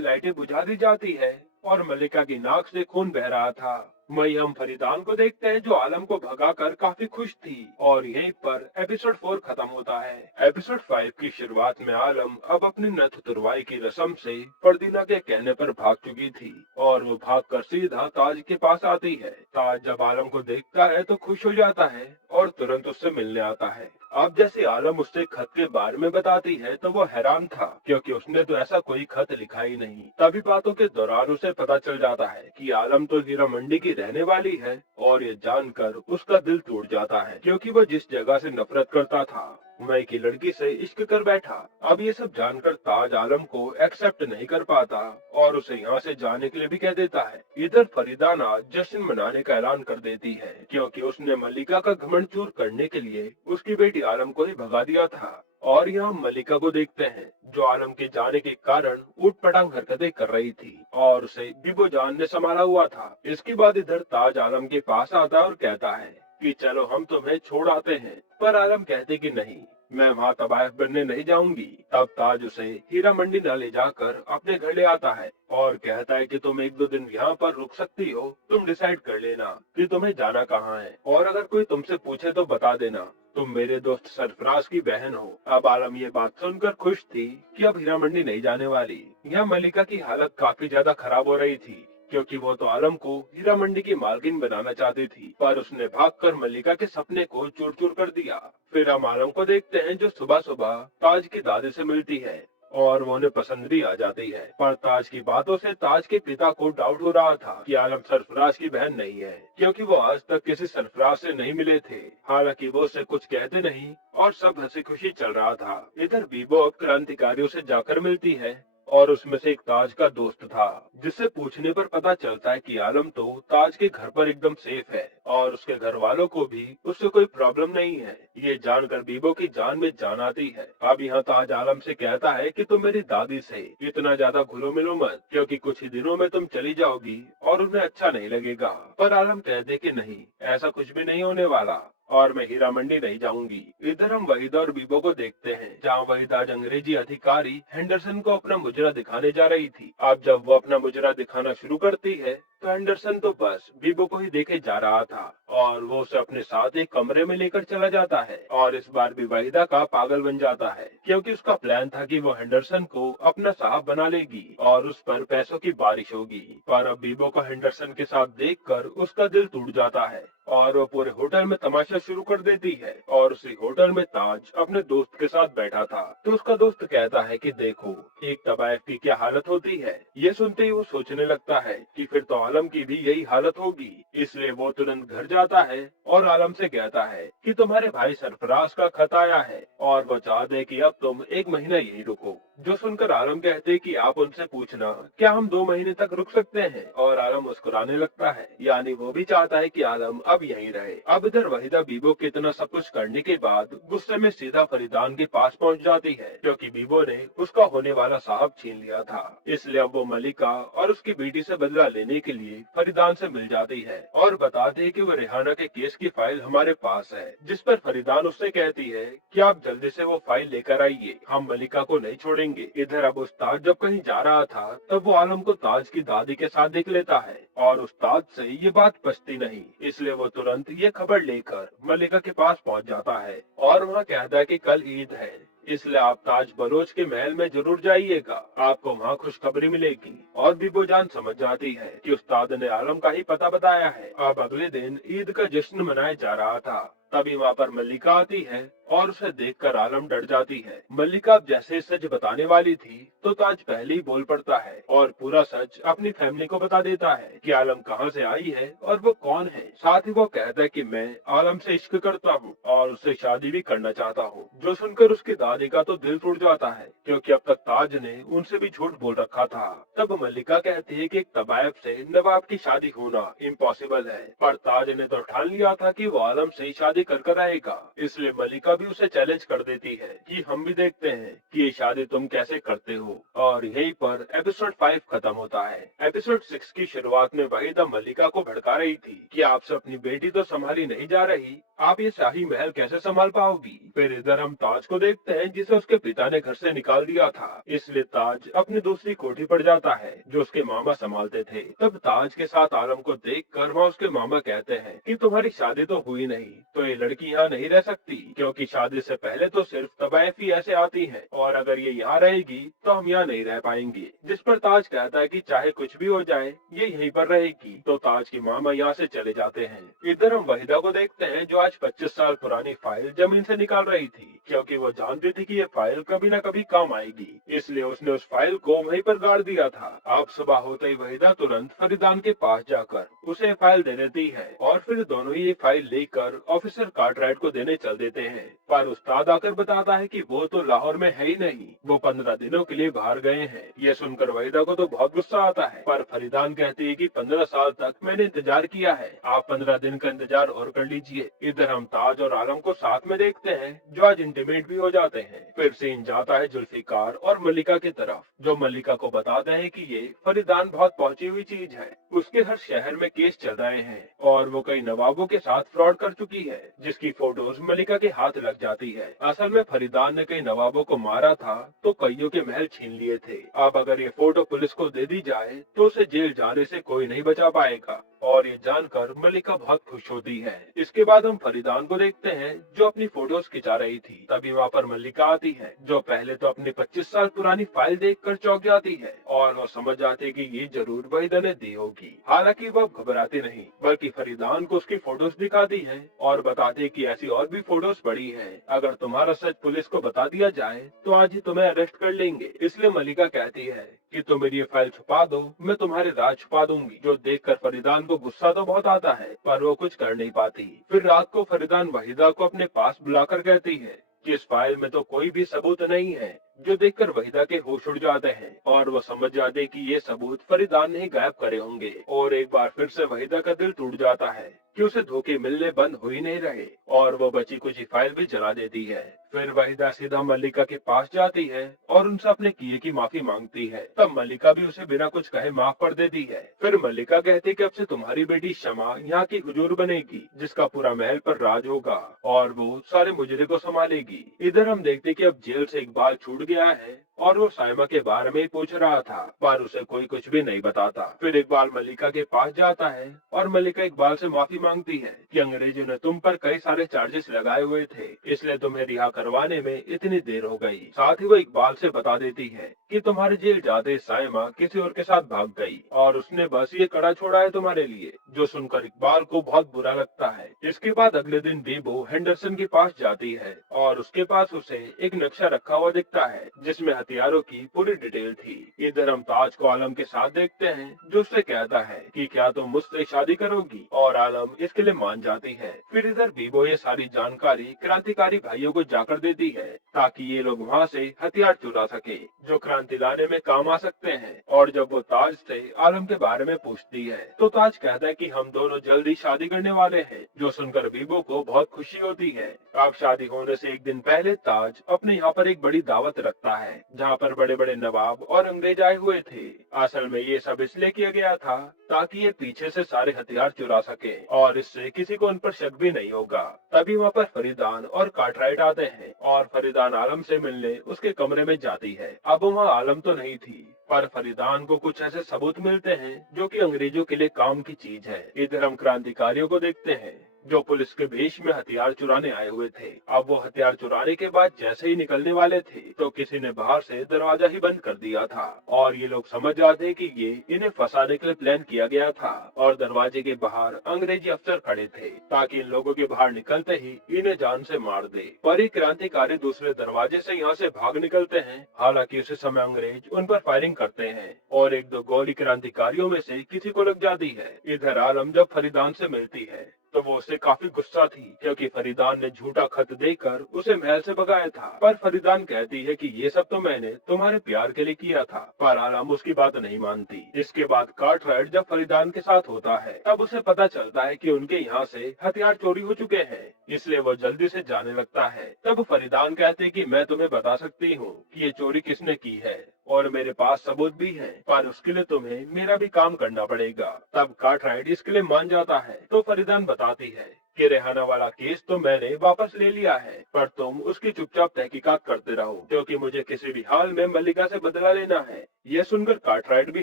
लाइटें बुझा दी जाती है और मलिका की नाक से खून बह रहा था। वहीं हम फरीदान को देखते हैं जो आलम को भगाकर काफी खुश थी और यहीं पर एपिसोड 4 खत्म होता है। एपिसोड 5 की शुरुआत में आलम अब अपनी नथ तुरवाई की रस्म से फरदीना के कहने पर भाग चुकी थी और वो भागकर सीधा ताज के पास आती है। ताज जब आलम को देखता है तो खुश हो जाता है और तुरंत उससे मिलने आता है। अब जैसे आलम उससे खत के बारे में बताती है तो वो हैरान था क्योंकि उसने तो ऐसा कोई खत लिखा ही नहीं। तभी बातों के दौरान उसे पता चल जाता है कि आलम तो हीरा मंडी की रहने वाली है और ये जानकर उसका दिल टूट जाता है क्योंकि वो जिस जगह से नफरत करता था मैं की लड़की से इश्क कर बैठा। अब ये सब जानकर ताज आलम को एक्सेप्ट नहीं कर पाता और उसे यहाँ से जाने के लिए भी कह देता है। इधर फरीदाना जश्न मनाने का ऐलान कर देती है क्योंकि उसने मलिका का घमंड चूर करने के लिए उसकी बेटी आलम को ही भगा दिया था। और यहाँ मलिका को देखते हैं जो आलम के जाने के कारण ऊट पटांग हरकतें कर रही थी और उसे बीबो जान ने संभाला हुआ था। इसके बाद इधर ताज आलम के पास आता है और कहता है कि चलो हम तुम्हें छोड़ आते हैं, पर आलम कहते कि नहीं, मैं वहाँ तबायफ बनने नहीं जाऊंगी। तब ताज उसे हीरा मंडी न ले जाकर अपने घर ले आता है और कहता है कि तुम 1-2 दिन यहाँ पर रुक सकती हो, तुम डिसाइड कर लेना कि तुम्हें जाना कहाँ है और अगर कोई तुमसे पूछे तो बता देना तुम मेरे दोस्त सरफराज की बहन हो। अब आलम ये बात सुनकर खुश थी कि अब हीरा मंडी नहीं जाने वाली। यहाँ मलिका की हालत काफी ज्यादा खराब हो रही थी क्योंकि वो तो आलम को हीरा मंडी की मालकिन बनाना चाहती थी, पर उसने भागकर मलिका के सपने को चूर चूर कर दिया। फिर हम आलम को देखते हैं जो सुबह सुबह ताज की दादी से मिलती है और वो उन्हें पसंद भी आ जाती है, पर ताज की बातों से ताज के पिता को डाउट हो रहा था कि आलम सरफराज की बहन नहीं है क्योंकि वो आज तक किसी सरफराज से नहीं मिले थे। हालांकि वो उसे कुछ कहते नहीं और सब हंसी खुशी चल रहा था। इधर बीबो अब क्रांतिकारियों से जाकर मिलती है और उसमें से एक ताज का दोस्त था जिससे पूछने पर पता चलता है कि आलम तो ताज के घर पर एकदम सेफ है और उसके घर वालों को भी उससे कोई प्रॉब्लम नहीं है। ये जानकर बीबो की जान में जान आती है। अब यहाँ ताज आलम से कहता है कि तुम मेरी दादी से इतना ज्यादा घुलो मिलो मत क्योंकि कुछ ही दिनों में तुम चली जाओगी और उन्हें अच्छा नहीं लगेगा। पर आलम कहते कि नहीं, ऐसा कुछ भी नहीं होने वाला और मैं हीरा मंडी नहीं जाऊंगी। इधर हम वहीदा और बीबो को देखते हैं जहाँ वहीदा आज अंग्रेजी अधिकारी हेंडरसन को अपना मुजरा दिखाने जा रही थी। अब जब वो अपना मुजरा दिखाना शुरू करती है तो एंडरसन तो बस बीबो को ही देखे जा रहा था और वो उसे अपने साथ एक कमरे में लेकर चला जाता है और इस बार भी वहीदा का पागल बन जाता है क्योंकि उसका प्लान था कि वो हेंडरसन को अपना साहब बना लेगी और उस पर पैसों की बारिश होगी। पर अब बीबो को हेंडरसन के साथ देखकर उसका दिल टूट जाता है और वो पूरे होटल में तमाशा शुरू कर देती है और उसी होटल में ताज अपने दोस्त के साथ बैठा था तो उसका दोस्त कहता है कि देखो एक तबायफ की क्या हालत होती है। ये सुनते ही वो सोचने लगता है कि फिर तो आलम की भी यही हालत होगी, इसलिए वो तुरंत घर जाता है और आलम से कहता है कि तुम्हारे भाई सरफराज का खत आया है और वो चाहते हैं कि अब तुम 1 महीना यही रुको। जो सुनकर आलम कहते कि आप उनसे पूछना क्या हम 2 महीने तक रुक सकते हैं और आलम मुस्कुराने लगता है, यानी वो भी चाहता है कि आलम अब यहीं रहे। अब इधर वहीदा बीबो के इतना सब कुछ करने के बाद गुस्से में सीधा फरीदान के पास पहुंच जाती है क्योंकि बीबो ने उसका होने वाला साहब छीन लिया था। इसलिए अब वो मलिका और उसकी बेटी से बदला लेने के लिए फरीदान से मिल जाती है और बताते हैं कि वो रेहाना के केस की फाइल हमारे पास है, जिस पर फरीदान उससे कहती है कि आप जल्दी से वो फाइल लेकर आइए, हम मलिका को नहीं छोड़ेंगे। इधर अब उस्ताद जब कहीं जा रहा था तब वो आलम को ताज की दादी के साथ देख लेता है और उस्ताद से ये बात पचती नहीं, इसलिए वो तुरंत ये खबर लेकर मलिका के पास पहुंच जाता है और वहाँ कहता है कि कल ईद है, इसलिए आप ताज बलोच के महल में जरूर जाइएगा, आपको वहाँ खुशखबरी मिलेगी। और बीबो जान समझ जाती है कि उस्ताद ने आलम का ही पता बताया है। अब अगले दिन ईद का जश्न मनाया जा रहा था। तभी वहाँ पर मल्लिका आती है और उसे देखकर आलम डर जाती है। मल्लिका अब जैसे सच बताने वाली थी तो ताज पहले ही बोल पड़ता है और पूरा सच अपनी फैमिली को बता देता है कि आलम कहाँ से आई है और वो कौन है। साथ ही वो कहता है कि मैं आलम से इश्क करता हूँ और उससे शादी भी करना चाहता हूँ। जो सुनकर उसकी दादी का तो दिल टूट जाता है क्योंकि अब तक ताज ने उनसे भी झूठ बोल रखा था। तब मल्लिका कहती है कि एक तबायब से नवाब की शादी होना इम्पॉसिबल है, पर ताज ने तो ठान लिया था कि वो आलम से ही शादी कर आएगा। इसलिए मल्लिका भी उसे चैलेंज कर देती है कि हम भी देखते हैं कि ये शादी तुम कैसे करते हो। और यहीं पर एपिसोड 5 खत्म होता है। एपिसोड 6 की शुरुआत में वहीदा मल्लिका को भड़का रही थी कि आपसे अपनी बेटी तो संभाली नहीं जा रही, आप ये शाही महल कैसे संभाल पाओगी। फिर इधर हम ताज को देखते हैं जिसे उसके पिता ने घर से निकाल दिया था, इसलिए ताज अपनी दूसरी कोठी पर जाता है जो उसके मामा संभालते थे। तब ताज के साथ आलम को देखकर वहाँ उसके मामा कहते हैं कि तुम्हारी शादी तो हुई नहीं तो ये लड़की यहाँ नहीं रह सकती, क्योंकि शादी से पहले तो सिर्फ तबायफ ही ऐसे आती है और अगर ये यहाँ रहेगी तो हम यहाँ नहीं रह पाएंगे। जिस पर ताज कहता है कि चाहे कुछ भी हो जाए ये यहीं पर रहेगी। तो ताज की मामा यहाँ से चले जाते हैं। इधर हम वहीदा को देखते हैं जो आज 25 साल पुरानी फाइल जमीन से निकाल रही थी, क्योंकि वो जानती थी कि ये फाइल कभी न कभी काम आएगी, इसलिए उसने उस फाइल को वहीं पर गाड़ दिया था। अब सुबह होते ही वहीदा तुरंत फरीदान के पास जाकर उसे फाइल दे देती है और फिर दोनों ही ये फाइल लेकर ऑफिसर कार्टराइट को देने चल देते हैं। पर उस्ताद आकर बताता है कि वो तो लाहौर में है ही नहीं, वो 15 दिनों के लिए बाहर गए हैं। ये सुनकर वहीदा को तो बहुत गुस्सा आता है, पर फरीदान कहती है कि 15 साल तक मैंने इंतजार किया है, आप 15 दिन का इंतजार और कर लीजिए। इधर हम ताज और आलम को साथ में देखते हैं जो आज इंटीमेट भी हो जाते हैं। फिर सीन जाता है जुल्फिकार और मल्लिका की तरफ, जो मल्लिका को बताते हैं कि ये फरीदान बहुत पहुंची हुई चीज है, उसके हर शहर में केस चल रहे हैं और वो कई नवाबों के साथ फ्रॉड कर चुकी है, जिसकी फोटोज मल्लिका के हाथ लग जाती है। असल में फरीदान ने कई नवाबों को मारा था तो कईयों के महल छीन लिए थे। अब अगर ये फोटो पुलिस को दे दी जाए तो उसे जेल जाने से कोई नहीं बचा पाएगा और ये जानकर मल्लिका बहुत खुश होती है। इसके बाद हम फरीदान को देखते हैं जो अपनी फोटोज खिंचा रही थी। तभी वहाँ पर मल्लिका आती है जो पहले तो अपनी 25 साल पुरानी फाइल देखकर चौंक जाती है और वो समझ जाती है कि ये जरूर वहीदा ने दी होगी। हालांकि वो घबराती नहीं बल्कि फरीदान को उसकी फोटोज दिखाती है और बताती है कि ऐसी और भी फोटोज पड़ी है, अगर तुम्हारा सच पुलिस को बता दिया जाए तो आज ही तुम्हें अरेस्ट कर लेंगे। इसलिए मल्लिका कहती है कि तुम मेरी ये फाइल छुपा दो, मैं तुम्हारे राज छुपा दूंगी। जो देखकर फरीदान को गुस्सा तो बहुत आता है पर वो कुछ कर नहीं पाती। फिर रात को फरीदान वहीदा को अपने पास बुलाकर कहती है कि इस फाइल में तो कोई भी सबूत नहीं है, जो देखकर वहीदा के होश उड़ जाते हैं और वो समझ जाते कि ये सबूत फरीदान ने ही गायब करे होंगे। और एक बार फिर से वहीदा का दिल टूट जाता है कि उसे धोखे मिलने बंद हो ही नहीं रहे और वो बची कुछ फाइल भी जला देती है। फिर वहीदा सीधा मल्लिका के पास जाती है और उनसे अपने किए की माफी मांगती है। तब मल्लिका भी उसे बिना कुछ कहे माफ कर देती है। फिर मल्लिका कहती है कि अब से तुम्हारी बेटी शमा यहाँ की हुजूर बनेगी, जिसका पूरा महल पर राज होगा और वो सारे मुजरे को संभालेगी। इधर हम देखते कि अब जेल से इकबाल छूट गया है और वो साइमा के बारे में ही पूछ रहा था पर उसे कोई कुछ भी नहीं बताता। फिर इकबाल मल्लिका के पास जाता है और मल्लिका इकबाल से माफी मांगती है कि अंग्रेजों ने तुम पर कई सारे चार्जेस लगाए हुए थे, इसलिए तुम्हें रिहा करवाने में इतनी देर हो गई। साथ ही वो इकबाल से बता देती है कि तुम्हारे जेल जाते साइमा किसी और के साथ भाग गई और उसने बस ये कड़ा छोड़ा है तुम्हारे लिए, जो सुनकर इकबाल को बहुत बुरा लगता है। इसके बाद अगले दिन बीबो हेंडरसन के पास जाती है और उसके पास उसे एक नक्शा रखा हुआ दिखता है जिसमें हथियारों की पूरी डिटेल थी। इधर हम ताज को आलम के साथ देखते हैं जो उससे कहता है कि क्या तुम मुझसे शादी करोगी, और आलम इसके लिए मान जाती है। फिर इधर बीबो ये सारी जानकारी क्रांतिकारी भाइयों को जाकर देती है ताकि ये लोग वहाँ से हथियार चुरा सके जो क्रांति लाने में काम आ सकते हैं। और जब वो ताज से आलम के बारे में पूछती है तो ताज कहता है कि हम दोनों जल्दी शादी करने वाले हैं, जो सुनकर बीबो को बहुत खुशी होती है। अब शादी होने से एक दिन पहले ताज अपने यहाँ पर एक बड़ी दावत रखता है जहाँ पर बड़े बड़े नवाब और अंग्रेज आए हुए थे। असल में ये सब इसलिए किया गया था ताकि ये पीछे से सारे हथियार चुरा सके और इससे किसी को उन पर शक भी नहीं होगा। तभी वहाँ पर फरीदान और कार्टराइट आते हैं और फरीदान आलम से मिलने उसके कमरे में जाती है। अब वहाँ आलम तो नहीं थी पर फरीदान को कुछ ऐसे सबूत मिलते हैं जो कि अंग्रेजों के लिए काम की चीज है। इधर हम क्रांतिकारियों को देखते हैं जो पुलिस के भेष में हथियार चुराने आए हुए थे। अब वो हथियार चुराने के बाद जैसे ही निकलने वाले थे तो किसी ने बाहर से दरवाजा ही बंद कर दिया था और ये लोग समझ जाते कि ये इन्हें फंसाने के लिए प्लान किया गया था और दरवाजे के बाहर अंग्रेजी अफसर खड़े थे ताकि इन लोगों के बाहर निकलते ही इन्हें जान से मार दे। पर ये क्रांतिकारी दूसरे दरवाजे से यहाँ से भाग निकलते हैं। हालांकि उसी समय अंग्रेज उन पर फायरिंग करते हैं और एक दो गोली क्रांतिकारियों में से किसी को लग जाती है। इधर आलम जब फरीदान से मिलती है तो वो उससे काफी गुस्सा थी क्योंकि फरीदान ने झूठा खत देकर उसे महल से भगाया था। पर फरीदान कहती है कि ये सब तो मैंने तुम्हारे प्यार के लिए किया था, पर आलम उसकी बात नहीं मानती। इसके बाद कार्टराइट जब फरीदान के साथ होता है तब उसे पता चलता है कि उनके यहाँ से हथियार चोरी हो चुके हैं, इसलिए वो जल्दी से जाने लगता है। तब फरीदान कहते कि मैं तुम्हें बता सकती हूँ कि ये चोरी किसने की है और मेरे पास सबूत भी है, पर उसके लिए तुम्हें मेरा भी काम करना पड़ेगा। तब कार्टराइट इसके लिए मान जाता है। तो फरीदान बताती है कि रेहाना वाला केस तो मैंने वापस ले लिया है, पर तुम उसकी चुपचाप तहकीकात करते रहो क्योंकि मुझे किसी भी हाल में मल्लिका से बदला लेना है। यह सुनकर कार्टराइट भी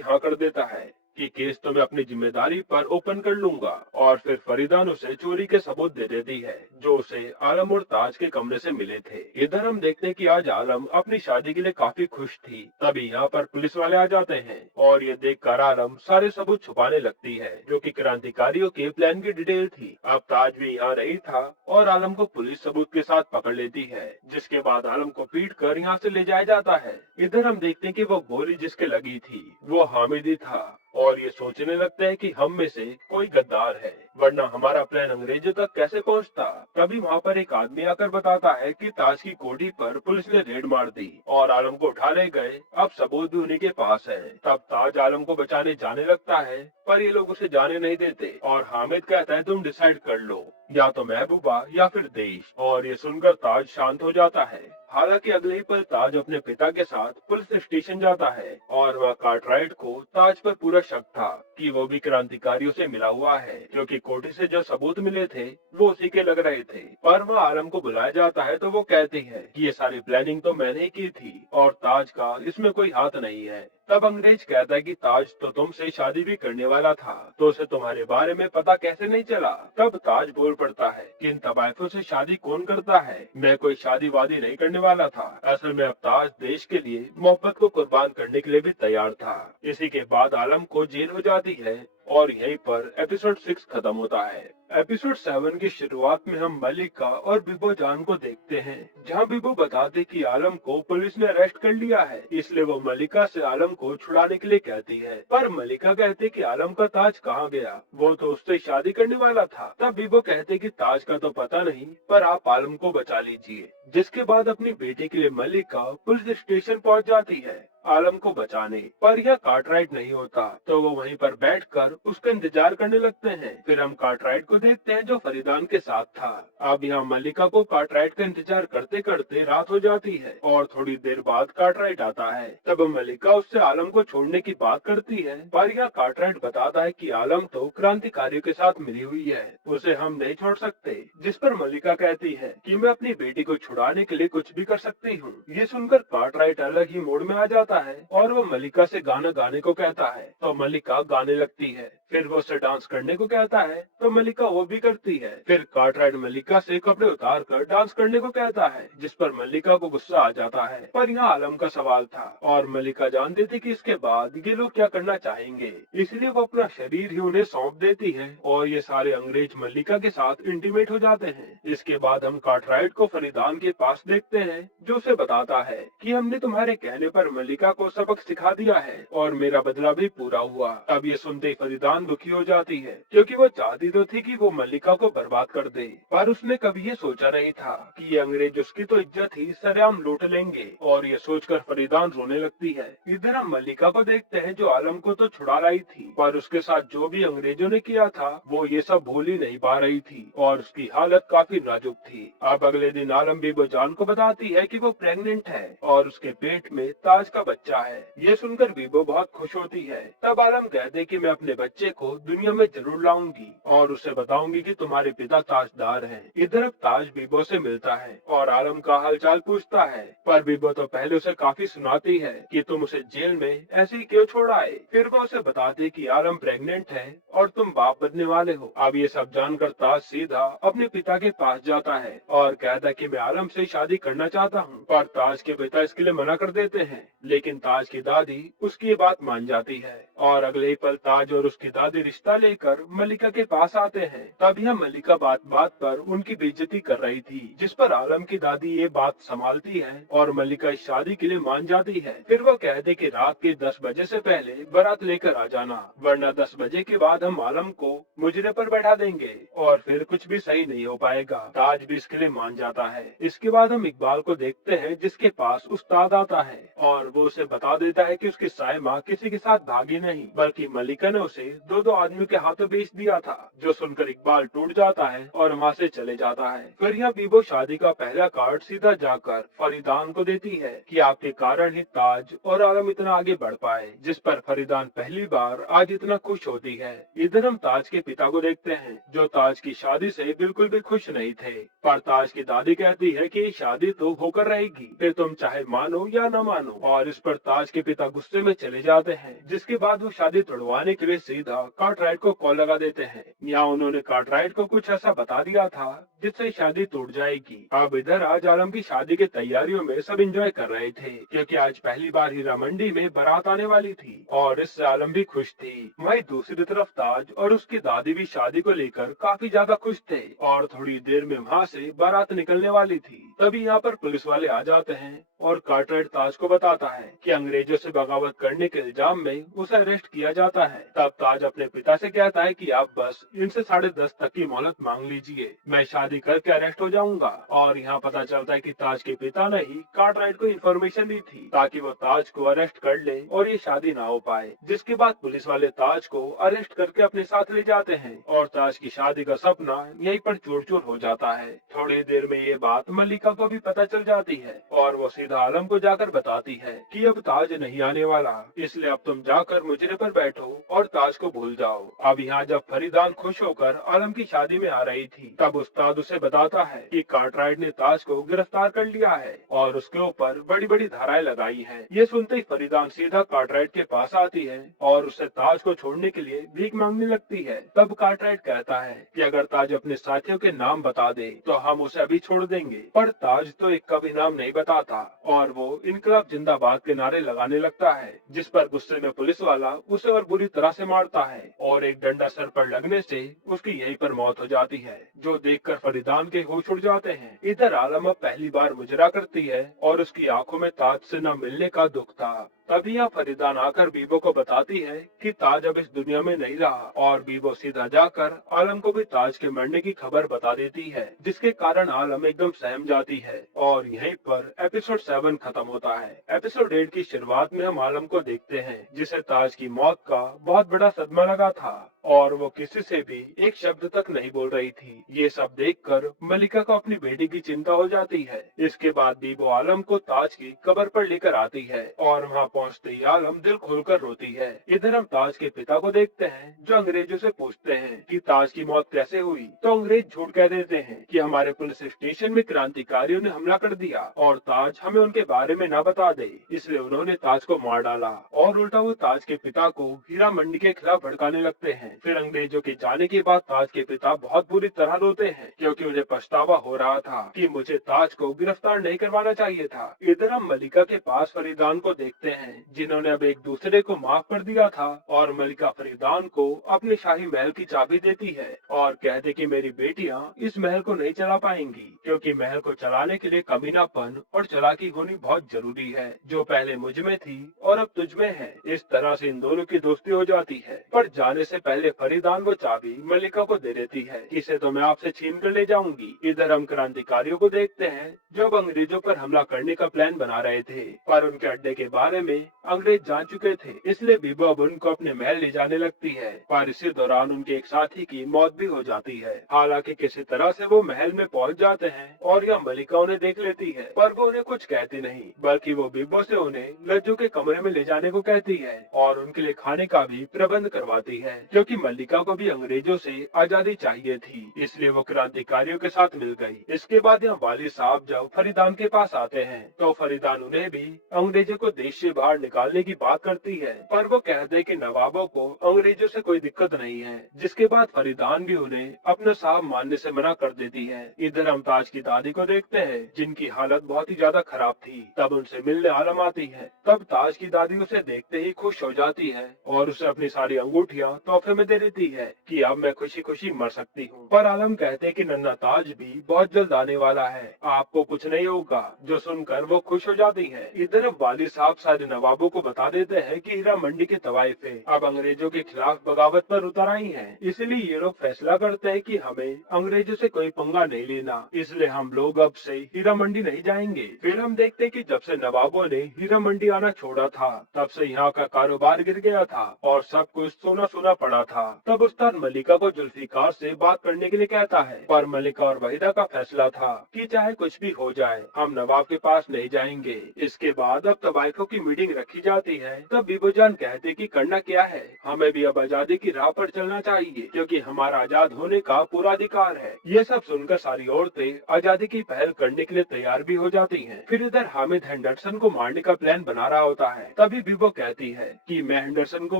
हाँ कर देता है कि केस तो मैं अपनी जिम्मेदारी पर ओपन कर लूंगा। और फिर फरीदान उसे चोरी के सबूत दे देती है जो उसे आलम और ताज के कमरे से मिले थे। इधर हम देखते हैं कि आज आलम अपनी शादी के लिए काफी खुश थी। तभी यहाँ पर पुलिस वाले आ जाते हैं और ये देखकर आलम सारे सबूत छुपाने लगती है जो कि क्रांतिकारियों के प्लान की डिटेल थी। अब ताज भी यहाँ नहीं था और आलम को पुलिस सबूत के साथ पकड़ लेती है, जिसके बाद आलम को पीट कर यहाँ से ले जाया जाता है। इधर हम देखते हैं कि वो गोली जिसके लगी थी वो हामिद ही था और ये सोचने लगते हैं कि हम में से कोई गद्दार है, वरना हमारा प्लान अंग्रेजों तक कैसे पहुंचता। तभी वहाँ पर एक आदमी आकर बताता है कि ताज की कोठी पर पुलिस ने रेड मार दी और आलम को उठा ले गए। अब सबूत भी उन्हीं के पास है। तब ताज आलम को बचाने जाने लगता है, पर ये लोग उसे जाने नहीं देते और हामिद कहता है तुम डिसाइड कर लो, या तो महबूबा या फिर देश। और ये सुनकर ताज शांत हो जाता है। हालांकि अगले ही पल ताज अपने पिता के साथ पुलिस स्टेशन जाता है और वह कार्टराइट को ताज पर पूरा शक था कि वो भी क्रांतिकारियों से मिला हुआ है, क्योंकि कोठी से जो सबूत मिले थे वो उसी के लग रहे थे। पर वह आलम को बुलाया जाता है तो वो कहती है कि ये सारी प्लानिंग तो मैंने ही की थी और ताज का इसमें कोई हाथ नहीं है। तब अंग्रेज कहता है कि ताज तो तुमसे शादी भी करने वाला था, तो उसे तुम्हारे बारे में पता कैसे नहीं चला। तब ताज बोल पड़ता है कि इन तबायफों से शादी कौन करता है, मैं कोई शादी वादी नहीं करने वाला था। असल में अब ताज देश के लिए मोहब्बत को कुर्बान करने के लिए भी तैयार था। इसी के बाद आलम को जेल हो जाती है और यहीं पर एपिसोड 6 खत्म होता है। एपिसोड 7 की शुरुआत में हम मल्लिका और बिबो जान को देखते हैं, जहां बिबो बताते कि आलम को पुलिस ने अरेस्ट कर लिया है, इसलिए वो मल्लिका से आलम को छुड़ाने के लिए कहती है। पर मल्लिका कहते कि आलम का ताज कहाँ गया, वो तो उससे शादी करने वाला था। तब बिबो कहते कि ताज का तो पता नहीं, पर आप आलम को बचा लीजिए। जिसके बाद अपनी बेटी के लिए मल्लिका पुलिस स्टेशन पहुंच जाती है आलम को बचाने। पर यह कार्टराइट नहीं होता तो वो वहीं पर बैठकर उसका इंतजार करने लगते हैं। फिर हम कार्टराइट को देखते हैं जो फरीदान के साथ था। अब यहाँ मल्लिका को कार्टराइट का इंतजार करते करते रात हो जाती है और थोड़ी देर बाद कार्टराइट आता है। तब मल्लिका उससे आलम को छोड़ने की बात करती है, पर यह कार्टराइट बताता है कि आलम तो क्रांतिकारियों के साथ मिली हुई है, उसे हम नहीं छोड़ सकते। जिस पर मल्लिका कहती है कि मैं अपनी बेटी को छुड़ाने के लिए कुछ भी कर सकती हूँ। ये सुनकर कार्टराइट अलग ही मूड में आ जाता है और वो मल्लिका से गाना गाने को कहता है तो मल्लिका गाने लगती है। फिर वो उससे डांस करने को कहता है तो मल्लिका वो भी करती है। फिर कार्टराइट मल्लिका से कपड़े उतार कर डांस करने को कहता है, जिस पर मल्लिका को गुस्सा आ जाता है। पर यहाँ आलम का सवाल था और मल्लिका जानती थी कि इसके बाद ये लोग क्या करना चाहेंगे, इसलिए वो अपना शरीर ही उन्हें सौंप देती है और ये सारे अंग्रेज मल्लिका के साथ इंटीमेट हो जाते हैं। इसके बाद हम कार्टराइट को फरीदान के पास देखते हैं जो उसे बताता है कि हमने तुम्हारे कहने पर मल्लिका को सबक सिखा दिया है और मेरा बदला भी पूरा हुआ। अब ये सुनते फरीदान दुखी हो जाती है क्योंकि वो चाहती तो थी कि वो मल्लिका को बर्बाद कर दे, पर उसने कभी ये सोचा नहीं था कि ये अंग्रेज उसकी तो इज्जत ही सरेआम लूट लेंगे। और ये सोचकर फरीदान रोने लगती है। इधर हम मल्लिका को देखते हैं जो आलम को तो छुड़ा लाई थी, पर उसके साथ जो भी अंग्रेजों ने किया था वो ये सब भूल ही नहीं पा रही थी और उसकी हालत काफी नाजुक थी। अब अगले दिन आलम बिबो जान को बताती है कि वो प्रेग्नेंट है और उसके पेट में ताज का बच्चा है। ये सुनकर बीबो बहुत खुश होती है। तब आलम कहते कि मैं अपने बच्चे को दुनिया में जरूर लाऊंगी और उसे बताऊंगी कि तुम्हारे पिता ताजदार हैं। इधर अब ताज बीबो से मिलता है और आलम का हालचाल पूछता है, पर बीबो तो पहले उसे काफी सुनाती है कि तुम उसे जेल में ऐसे ही क्यों छोड़ आए। फिर वो उसे बताती कि आलम प्रेग्नेंट है और तुम बाप बनने वाले हो। अब ये सब जानकर ताज सीधा अपने पिता के पास जाता है और कहता है कि मैं आलम से शादी करना चाहता हूँ, पर ताज के पिता इसके लिए मना कर देते हैं। लेकिन ताज की दादी उसकी ये बात मान जाती है और अगले ही पल ताज और उसकी दादी रिश्ता लेकर मलिका के पास आते हैं। तब यह मलिका बात बात पर उनकी बेइज्जती कर रही थी, जिस पर आलम की दादी ये बात संभालती है और मलिका इस शादी के लिए मान जाती है। फिर वो कहते कि रात के 10 बजे से पहले बारात लेकर आ जाना, वरना 10 बजे के बाद हम आलम को मुजरे पर बैठा देंगे और फिर कुछ भी सही नहीं हो पाएगा। ताज भी इसके लिए मान जाता है। इसके बाद हम इकबाल को देखते हैं, जिसके पास उस्ताद आता है और वो उसे बता देता है कि उसकी साइमा किसी के साथ भागी नहीं, बल्कि मलिका ने उसे दो आदमियों के हाथों बेच दिया था। जो सुनकर इकबाल टूट जाता है और वहाँ से चले जाता है। फिर यहाँ बीबो शादी का पहला कार्ड सीधा जाकर फरीदान को देती है कि आपके कारण ही ताज और आलम इतना आगे बढ़ पाए, जिस पर फरीदान पहली बार आज इतना खुश होती है। इधर हम ताज के पिता को देखते हैं, जो ताज की शादी से बिल्कुल भी खुश नहीं थे। पर ताज की दादी कहती है कि ये शादी तो होकर रहेगी, फिर तुम चाहे मानो या न मानो। और इस पर ताज के पिता गुस्से में चले जाते हैं, जिसके बाद वो शादी तोड़वाने के लिए सीधा कार्टराइट को कॉल लगा देते हैं। यहाँ उन्होंने कार्टराइट को कुछ ऐसा बता दिया था जिससे शादी टूट जाएगी। अब इधर आज आलम की शादी की तैयारियों में सब एंजॉय कर रहे थे, क्योंकि आज पहली बार हीरा मंडी में बारात आने वाली थी और इससे आलम भी खुश थी। वहीं दूसरी तरफ ताज और उसकी दादी भी शादी को लेकर काफी ज्यादा खुश थे और थोड़ी देर में वहाँ से बारात निकलने वाली थी। तभी यहाँ पर पुलिस वाले आ जाते हैं और कार्टराइट ताज को बताता है कि अंग्रेजों से बगावत करने के इल्जाम में उसे अरेस्ट किया जाता है। तब ताज अपने पिता से कहता है कि आप बस इनसे 10:30 तक की मोहलत मांग लीजिए, मैं शादी करके अरेस्ट हो जाऊंगा। और यहाँ पता चलता है कि ताज के पिता ने ही कार्टराइट को इन्फॉर्मेशन दी थी ताकि वो ताज को अरेस्ट कर ले और ये शादी ना हो पाए। जिसके बाद पुलिस वाले ताज को अरेस्ट करके अपने साथ ले जाते हैं और ताज की शादी का सपना यहीं पर चूर चूर हो जाता है। थोड़ी देर में ये बात मलिका को भी पता चल जाती है और वो सीधा आलम को जाकर बताती है कि अब ताज नहीं आने वाला, इसलिए अब तुम जाकर मुजरे पर बैठो और ताज को भूल जाओ। अब यहाँ जब फरीदान खुश होकर आलम की शादी में आ रही थी, तब उस्ताद उसे बताता है कि कार्टराइट ने ताज को गिरफ्तार कर लिया है और उसके ऊपर बड़ी बड़ी धाराएं लगाई हैं। ये सुनते ही फरीदान सीधा कार्टराइट के पास आती है और उससे ताज को छोड़ने के लिए भीख मांगने लगती है। तब कार्टराइट कहता है कि अगर ताज अपने साथियों के नाम बता दे तो हम उसे अभी छोड़ देंगे। पर ताज तो एक का भी नाम नहीं बताता और वो इनकलाब जिंदाबाद के नारे लगाने लगता है, जिस पर गुस्से में पुलिस वाला उसे और बुरी तरह से मारता है और एक डंडा सर पर लगने से उसकी यहीं पर मौत हो जाती है, जो देखकर फरीदान के होश उड़ जाते हैं। इधर आलम अब पहली बार मुजरा करती है और उसकी आंखों में ताज से न मिलने का दुख था। तभी यहाँ फरीदान आकर बीबो को बताती है कि ताज अब इस दुनिया में नहीं रहा और बीबो सीधा जाकर आलम को भी ताज के मरने की खबर बता देती है, जिसके कारण आलम एकदम सहम जाती है और यहीं पर एपिसोड 7 खत्म होता है। एपिसोड 8 की शुरुआत में हम आलम को देखते हैं, जिसे ताज की मौत का बहुत बड़ा सदमा लगा था और वो किसी से भी एक शब्द तक नहीं बोल रही थी। ये सब देखकर मलिका को अपनी बेटी की चिंता हो जाती है। इसके बाद बीबो आलम को ताज की कब्र पर लेकर आती है और वहाँ पहुँचते ही आलम दिल खोलकर रोती है। इधर हम ताज के पिता को देखते हैं, जो अंग्रेजों से पूछते हैं कि ताज की मौत कैसे हुई, तो अंग्रेज झूठ कह देते हैं कि हमारे पुलिस स्टेशन में क्रांतिकारियों ने हमला कर दिया और ताज हमें उनके बारे में न बता दे, इसलिए उन्होंने ताज को मार डाला। और उल्टा वो ताज के पिता को हीरा मंडी के खिलाफ भड़काने लगते हैं। फिर अंग्रेजों के जाने के बाद ताज के पिता बहुत बुरी तरह रोते हैं, क्योंकि उन्हें पछतावा हो रहा था कि मुझे ताज को गिरफ्तार नहीं करवाना चाहिए था। इधर हम मलिका के पास फरीदान को देखते हैं, जिन्होंने अब एक दूसरे को माफ कर दिया था और मलिका फरीदान को अपने शाही महल की चाबी देती है और कहते कि मेरी बेटियां इस महल को नहीं चला पाएंगी, क्योंकि महल को चलाने के लिए कमीनापन और चालाकी होनी बहुत जरूरी है, जो पहले मुझ में थी और अब तुझ में है। इस तरह से इन दोनों की दोस्ती हो जाती है। पर जाने से पहले इसलिए फरीदान वो चाबी मलिका को दे देती है, इसे तो मैं आपसे छीन कर ले जाऊंगी। इधर हम क्रांतिकारियों को देखते हैं जो अब अंग्रेजों पर हमला करने का प्लान बना रहे थे, पर उनके अड्डे के बारे में अंग्रेज जान चुके थे, इसलिए बीबो अब उनको अपने महल ले जाने लगती है। पर इसी दौरान उनके एक साथी की मौत भी हो जाती है। हालांकि किसी तरह से वो महल में पहुंच जाते हैं और यह मलिका उन्हें देख लेती है, पर वो उन्हें कुछ कहती नहीं, बल्कि वो बीबो से उन्हें लज्जू के कमरे में ले जाने को कहती है और उनके लिए खाने का भी प्रबंध करवाती है, क्योंकि मल्लिका को भी अंग्रेजों से आजादी चाहिए थी, इसलिए वो क्रांतिकारियों के साथ मिल गई। इसके बाद यहाँ वाली साहब जब फरीदान के पास आते हैं तो फरीदान उन्हें भी अंग्रेजों को देश से बाहर निकालने की बात करती है, पर वो कहते हैं कि नवाबों को अंग्रेजों से कोई दिक्कत नहीं है, जिसके बाद फरीदान भी उन्हें अपना साहब मानने से मना कर देती है। इधर हम ताज की दादी को देखते हैं जिनकी हालत बहुत ही ज्यादा खराब थी। तब उनसे मिलने आलम आती है। तब ताज की दादी उसे देखते ही खुश हो जाती है और उसे अपनी सारी अंगूठियां तोहफे में दे देती है कि अब मैं खुशी खुशी मर सकती हूँ। पर आलम कहते कि नन्ना ताज भी बहुत जल्द आने वाला है, आपको कुछ नहीं होगा, जो सुनकर वो खुश हो जाती है। इधर अब वाली साहब सारे नवाबों को बता देते हैं कि हीरा मंडी के तवाइफे अब अंग्रेजों के खिलाफ बगावत पर उतर आई हैं, इसलिए ये लोग फैसला करते हैं कि हमें अंग्रेजों से कोई पंगा नहीं लेना, इसलिए हम लोग अब से हीरा मंडी नहीं जाएंगे। फिर हम देखते हैं कि जब से नवाबों ने हीरा मंडी आना छोड़ा था तब से यहाँ का कारोबार गिर गया था और सब कुछ सोना सोना पड़ा था। तब उस्ताद मलिका को जुल्फिकार से बात करने के लिए कहता है, पर मलिका और वहीदा का फैसला था कि चाहे कुछ भी हो जाए हम नवाब के पास नहीं जाएंगे। इसके बाद अब तवाइफों की मीटिंग रखी जाती है। तब बीबोजान कहते कि करना क्या है, हमें भी अब आजादी की राह पर चलना चाहिए क्योंकि हमारा आजाद होने का पूरा अधिकार है। ये सब सुनकर सारी औरतें आजादी की पहल करने के लिए तैयार भी हो जाती हैं। फिर इधर हामिद हेंडरसन को मारने का प्लान बना रहा होता है। तभी बीबो कहती है कि मैं हेंडरसन को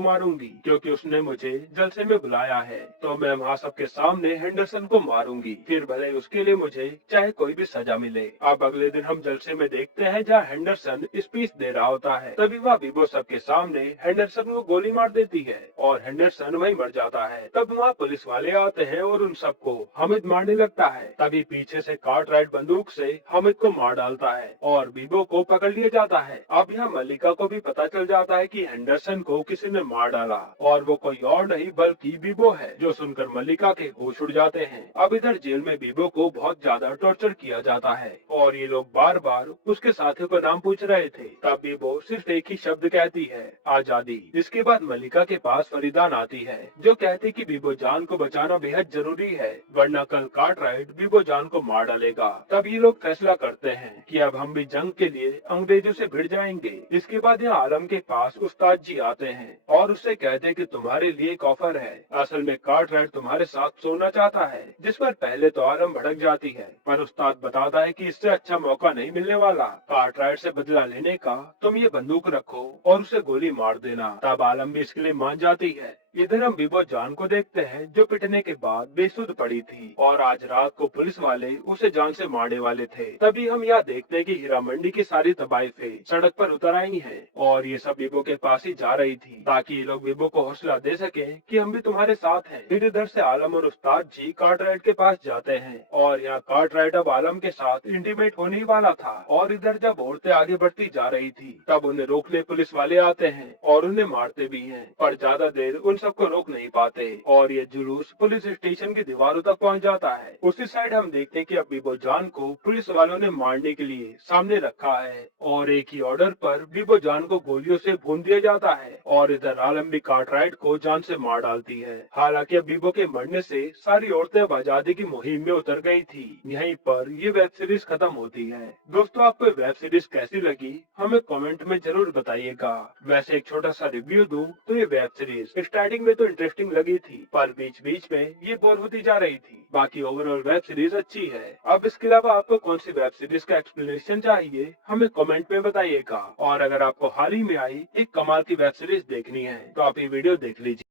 मारूंगी क्योंकि उसने मुझे जलसे में बुलाया है, तो मैं वहाँ सबके सामने हेंडरसन को मारूंगी, फिर भले उसके लिए मुझे चाहे कोई भी सजा मिले। अब अगले दिन हम जलसे में देखते हैं जहाँ हेंडरसन स्पीच दे रहा होता है। तभी वह बीबो सबके सामने हेंडरसन को गोली मार देती है और हेंडरसन वहीं मर जाता है। तब वहाँ पुलिस वाले आते हैं और उन सबको हामिद मारने लगता है। तभी पीछे से कार्टराइट बंदूक से हामिद को मार डालता है और बीबो को पकड़ लिया जाता है। अब यहाँ मलिका को भी पता चल जाता है कि हेंडरसन को किसी ने मार डाला और वो कोई और नहीं बल्कि बीबो है, जो सुनकर मलिका के होश उड़ जाते हैं। अब इधर जेल में बीबो को बहुत ज्यादा टॉर्चर किया जाता है और ये लोग बार बार उसके साथियों का नाम पूछ रहे थे। तब बीबो सिर्फ एक ही शब्द कहती है, आजादी। इसके बाद मलिका के पास फरीदान आती है जो कहती कि बीबो जान को बचाना बेहद जरूरी है, वरना कल कार्टराइट बीबो जान को मार डालेगा। तब ये लोग फैसला करते हैं कि अब हम भी जंग के लिए अंग्रेजों से भिड़ जाएंगे। इसके बाद यहाँ आलम के पास उस्ताद जी आते हैं और उससे कहते हैं कि तुम्हारे लिए एक ऑफर है। असल में कार्टराइट तुम्हारे साथ सोना चाहता है, जिस पर पहले तो आलम भड़क जाती है, पर उस्ताद बताता है कि इससे अच्छा मौका नहीं मिलने वाला। कार्टराइट से बदला लेने का तुम ये बंदूक रखो और उसे गोली मार देना। तब आलम भी इसके लिए मान जाती है। इधर हम बीबो जान को देखते हैं जो पिटने के बाद बेसुध पड़ी थी और आज रात को पुलिस वाले उसे जान से मारने वाले थे। तभी हम यहाँ देखते हैं कि हीरा मंडी की सारी तवाइफें सड़क पर उतर आई हैं और ये सब बीबो के पास ही जा रही थी ताकि ये लोग बीबो को हौसला दे सके कि हम भी तुम्हारे साथ हैं। फिर इधर से आलम और उस्ताद जी कार्टराइट के पास जाते हैं और यहाँ कार्टराइट अब आलम के साथ इंटीमेट होने ही वाला था और इधर जब औरतें आगे बढ़ती जा रही थी तब उन्हें रोकने पुलिस वाले आते हैं और उन्हें मारते भी हैं, पर ज्यादा देर उन सबको रोक नहीं पाते और ये जुलूस पुलिस स्टेशन की दीवारों तक पहुंच जाता है। उसी साइड हम देखते हैं कि अब बीबो जान को पुलिस वालों ने मारने के लिए सामने रखा है और एक ही ऑर्डर पर बीबो जान को गोलियों से भून दिया जाता है और इधर आलम भी कार्टराइट को जान से मार डालती है। हालांकि अब बीबो के मरने से सारी औरतें अब आजादी की मुहिम में उतर गई थी। यहीं पर ये वेब सीरीज खत्म होती है। दोस्तों, आपको वेब सीरीज कैसी लगी हमें कमेंट में जरूर बताइएगा। वैसे एक छोटा सा रिव्यू दूं तो ये वेब सीरीज स्टार्टिंग में तो इंटरेस्टिंग लगी थी, पर बीच बीच में ये बोर होती जा रही थी। बाकी ओवरऑल वेब सीरीज अच्छी है। अब इसके अलावा आपको कौन सी वेब सीरीज का एक्सप्लेनेशन चाहिए हमें कमेंट में बताइएगा। और अगर आपको हाल ही में आई एक कमाल की वेब सीरीज देखनी है तो आप ये वीडियो देख लीजिए।